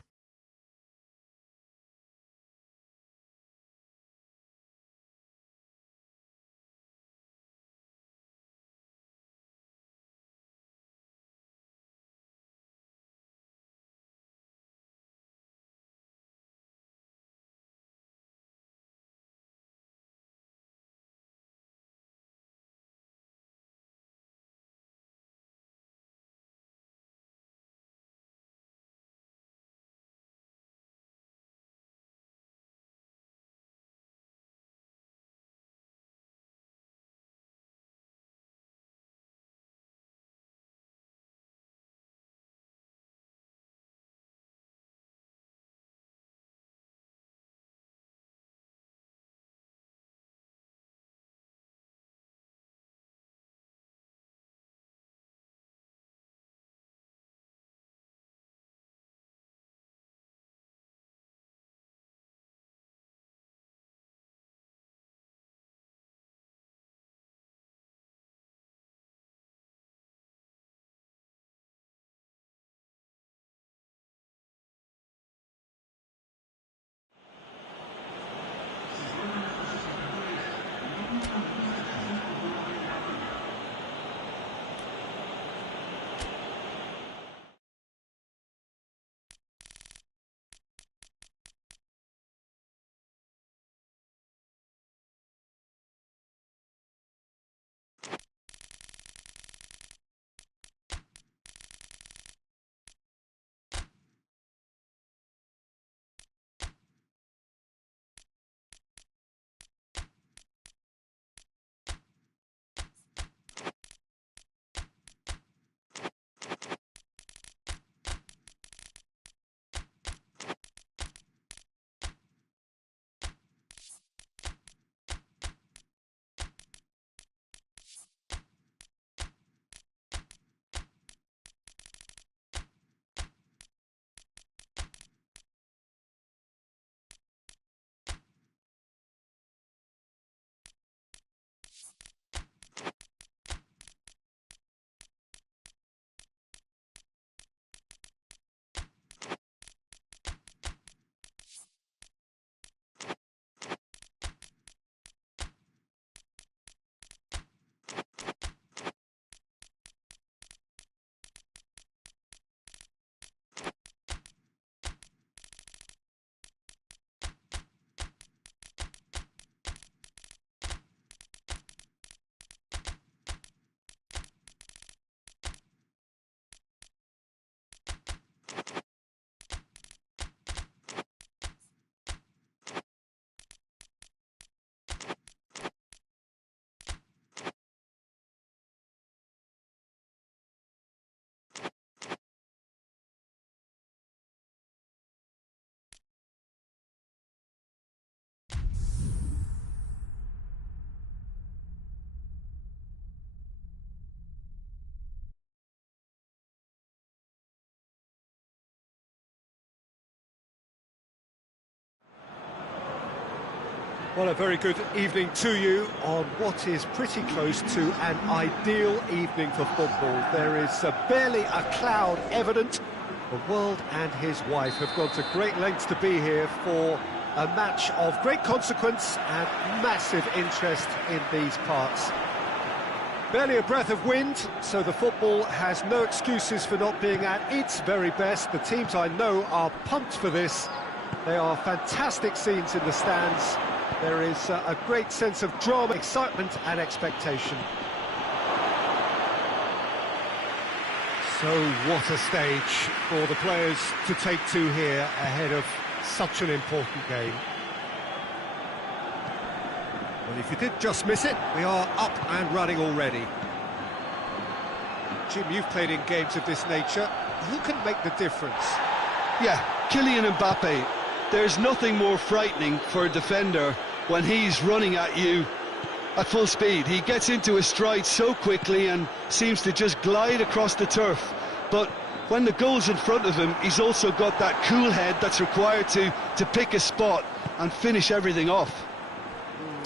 Well, a very good evening to you on what is pretty close to an ideal evening for football. There is barely a cloud evident. The world and his wife have gone to great lengths to be here for a match of great consequence and massive interest in these parts. Barely a breath of wind, so the football has no excuses for not being at its very best. The teams I know are pumped for this. They are fantastic scenes in the stands. There is a great sense of drama, excitement and expectation. So what a stage for the players to take to here ahead of such an important game. Well, if you did just miss it, we are up and running already. Jim, you've played in games of this nature. Who can make the difference? Yeah, Kylian Mbappe. There's nothing more frightening for a defender when he's running at you at full speed. He gets into his stride so quickly and seems to just glide across the turf. But when the goal's in front of him, he's also got that cool head that's required to pick a spot and finish everything off.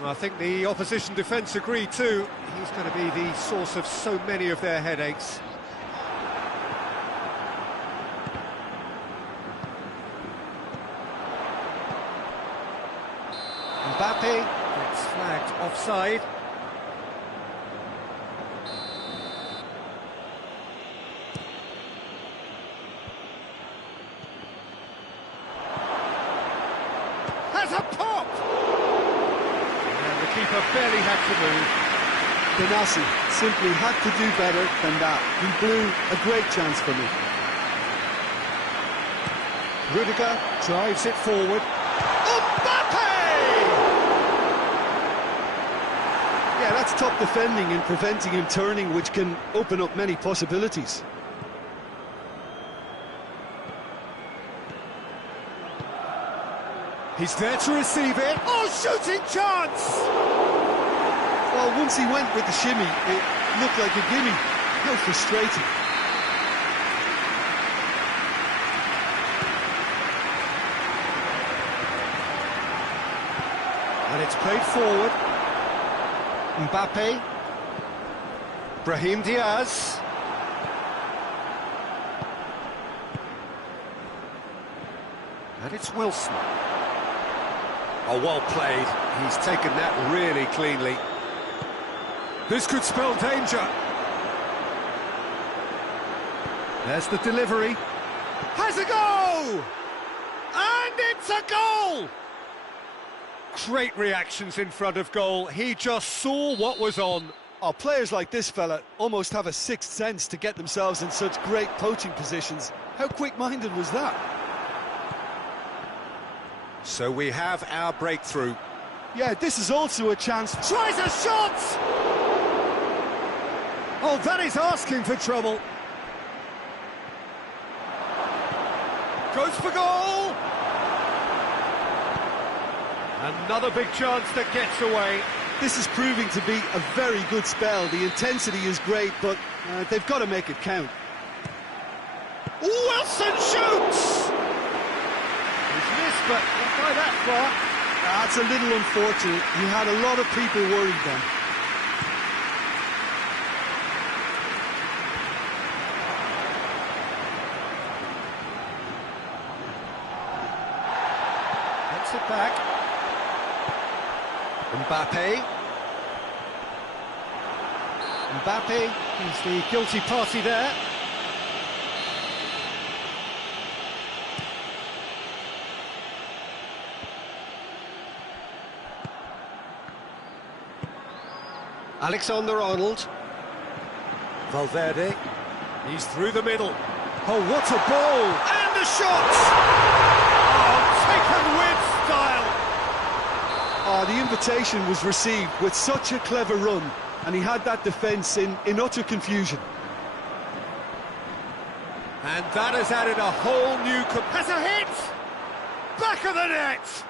I think the opposition defence agree too. He's going to be the source of so many of their headaches. Mbappe gets flagged offside. Has a pop! And the keeper barely had to move. Benassi simply had to do better than that. He blew a great chance for me. Rudiger drives it forward. Mbappe! Yeah, that's top defending and preventing him turning, which can open up many possibilities. He's there to receive it. Oh, shooting chance! Well, once he went with the shimmy, it looked like a gimme. How frustrating. And it's played forward. Mbappe. Brahim Diaz. And it's Wilson. Oh, well played. He's taken that really cleanly. This could spell danger. There's the delivery. Has a go! And it's a goal! Great reactions in front of goal. He just saw what was on. Oh, players like this fella almost have a sixth sense to get themselves in such great poaching positions. How quick-minded was that? So we have our breakthrough. Yeah, this is also a chance. Tries a shot! Oh, that is asking for trouble. Goes for goal! Another big chance that gets away. This is proving to be a very good spell. The intensity is great, but they've got to make it count. Wilson shoots! He's missed, but not by that far. That's a little unfortunate. He had a lot of people worried then. Gets it back. Mbappe. Mbappe, he's the guilty party there. Alexander-Arnold. Valverde. He's through the middle. Oh, what a ball! And the shot! Oh, taken with style! Oh, the invitation was received with such a clever run, and he had that defence in utter confusion. And that has added a whole new... Has a hit! Back of the net!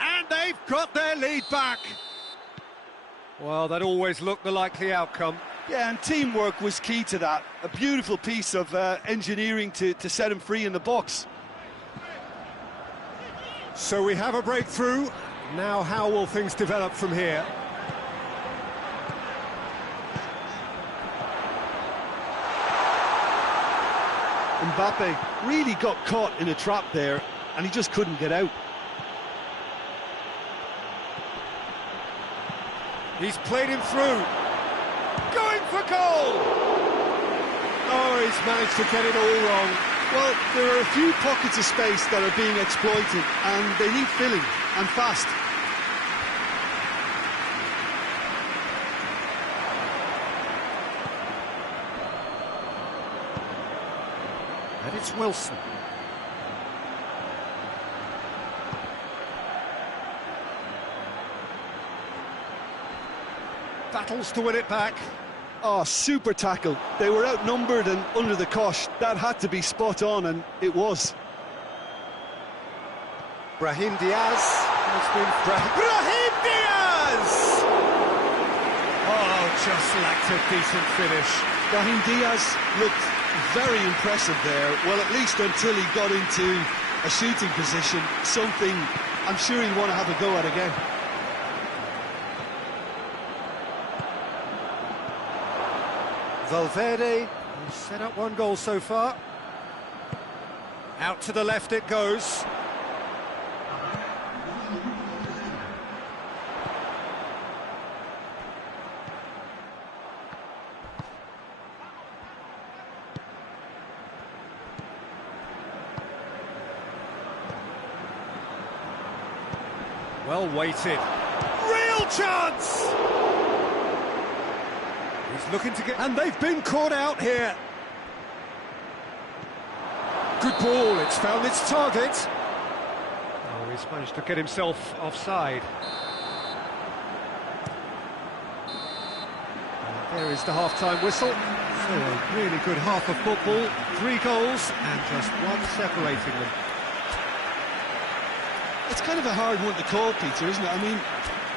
And they've got their lead back. Well, that always looked the likely outcome. Yeah, and teamwork was key to that. A beautiful piece of engineering to set him free in the box. So we have a breakthrough. Now how will things develop from here? Mbappe really got caught in a trap there, and he just couldn't get out. He's played him through. Going for goal! Oh, he's managed to get it all wrong. Well, there are a few pockets of space that are being exploited, and they need filling, and fast. And it's Wilson. Battles to win it back. Oh, super tackle. They were outnumbered and under the cosh. That had to be spot on, and it was. Brahim Diaz has been... Brahim Diaz! Oh, just lacked a decent finish. Brahim Diaz looked very impressive there. Well, at least until he got into a shooting position, something I'm sure he'll want to have a go at again. Valverde has set up one goal so far. Out to the left it goes. Well weighted. Real chance! He's looking to get... And they've been caught out here. Good ball, it's found its target. Oh, he's managed to get himself offside. And there is the half-time whistle. So a really good half of football. 3 goals and just one separating them. It's kind of a hard one to call, Peter, isn't it? I mean,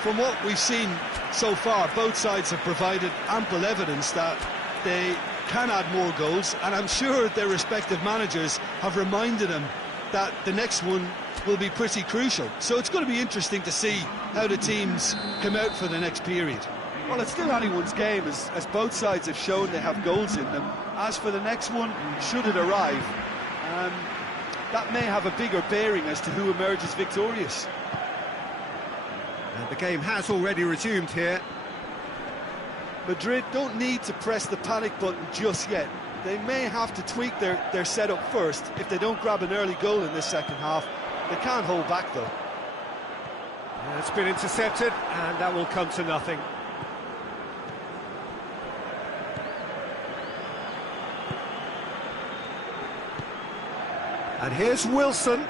from what we've seen so far, both sides have provided ample evidence that they can add more goals, and I'm sure their respective managers have reminded them that the next one will be pretty crucial. So it's going to be interesting to see how the teams come out for the next period. Well, it's still anyone's game, as both sides have shown they have goals in them. As for the next one, should it arrive, that may have a bigger bearing as to who emerges victorious. And the game has already resumed here. Madrid don't need to press the panic button just yet. They may have to tweak their setup first if they don't grab an early goal in this second half. They can't hold back, though. Yeah, it's been intercepted, and that will come to nothing. And here's Wilson.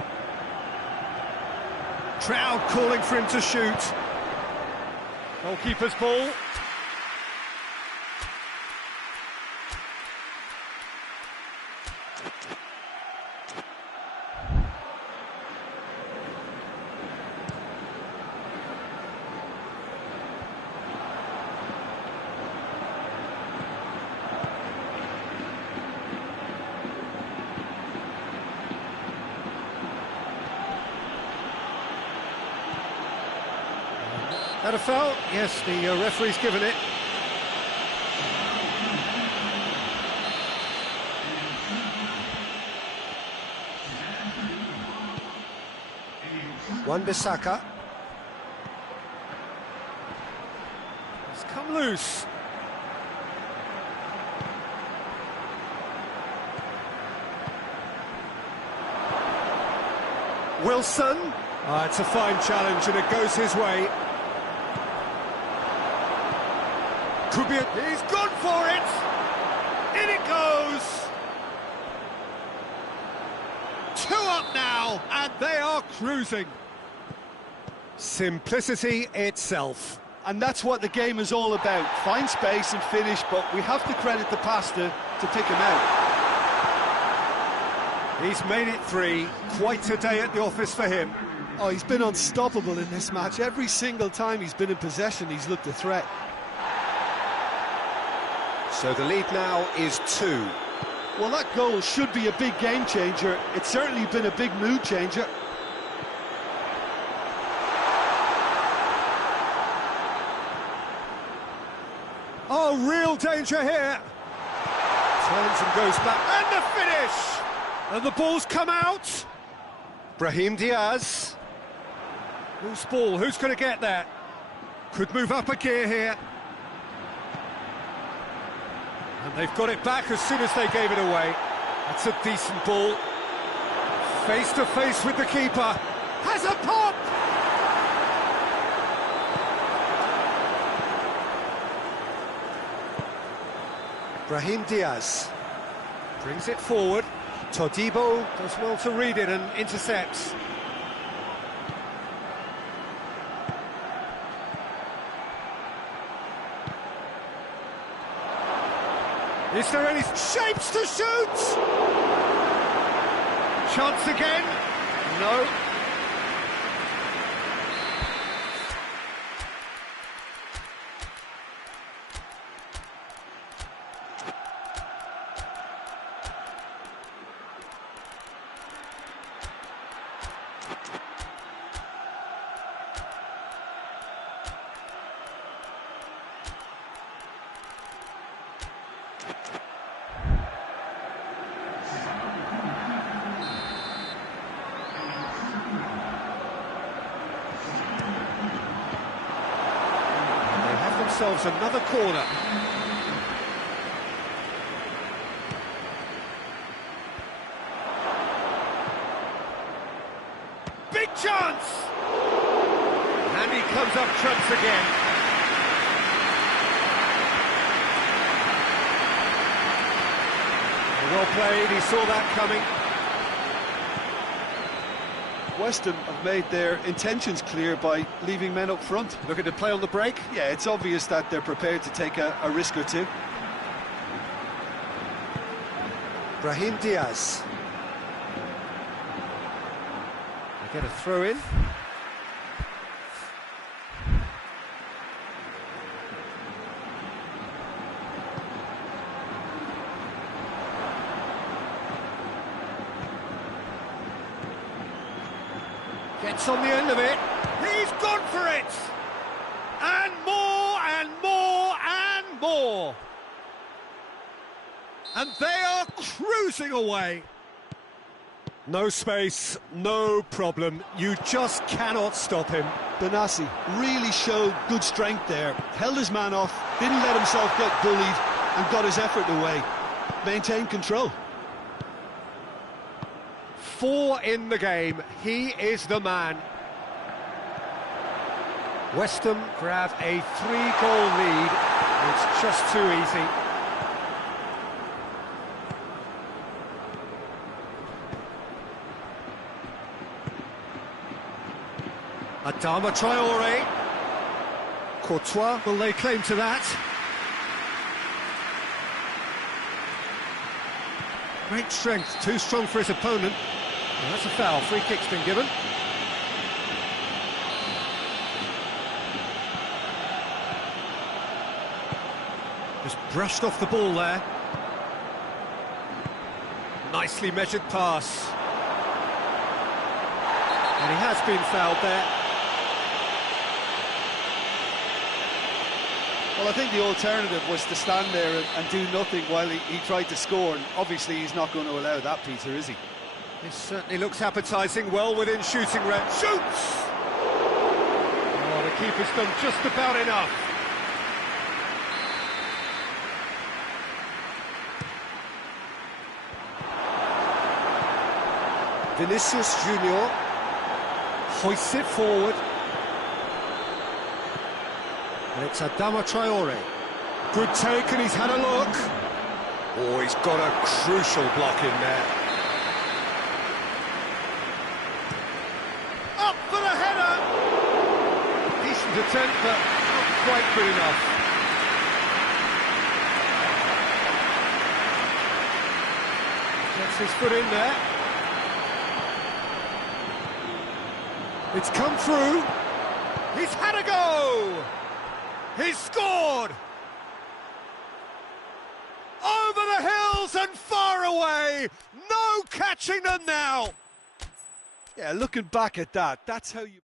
Crowd calling for him to shoot. Goalkeeper's ball. That a foul? Yes, the referee's given it. Wan-Bissaka. It's come loose. Wilson. It's a fine challenge and it goes his way. Could be he's gone for it! In it goes! 2 up now, and they are cruising. Simplicity itself. And that's what the game is all about. Find space and finish, but we have to credit the pasta to pick him out. He's made it 3. Quite a day at the office for him. Oh, he's been unstoppable in this match. Every single time he's been in possession, he's looked a threat. So the lead now is 2. Well, that goal should be a big game changer. It's certainly been a big mood changer. Real danger here. Turns and goes back, and the finish! And the ball's come out. Brahim Diaz. Loose ball, who's going to get there? Could move up a gear here. And they've got it back as soon as they gave it away. That's a decent ball. Face to face with the keeper. Has a pop! Brahim Diaz brings it forward. Todibo does well to read it and intercepts. Is there any shapes to shoot? Chance again? No. Themselves another corner. Big chance! And he comes up trumps again. Well played, he saw that coming. West Ham have made their intentions clear by leaving men up front. Looking to play on the break? Yeah, it's obvious that they're prepared to take a risk or two. Brahim Diaz. They get a throw in. Gets on the end of it. He's gone for it! And more, and more, and more! And they are cruising away. No space, no problem. You just cannot stop him. Benassi really showed good strength there. Held his man off, didn't let himself get bullied, and got his effort away. Maintained control. 4 in the game, he is the man. West Ham grab a 3-goal lead. It's just too easy. Adama Traore. Courtois will lay claim to that. Great strength, too strong for his opponent. Well, that's a foul, free kick's been given. Just brushed off the ball there. Nicely measured pass. And he has been fouled there. Well, I think the alternative was to stand there and do nothing while he tried to score, and obviously he's not going to allow that, Peter, is he? This certainly looks appetising, well within shooting range. Shoots! Oh, the keeper's done just about enough. Vinicius Junior hoists it forward. And it's Adama Traore. Good take, and he's had a look. Oh, he's got a crucial block in there. Up for the header! Decent attempt, but not quite good enough. Gets his foot in there. It's come through. He's had a go! He's scored! Over the hills and far away! No catching them now! Yeah, looking back at that, that's how you...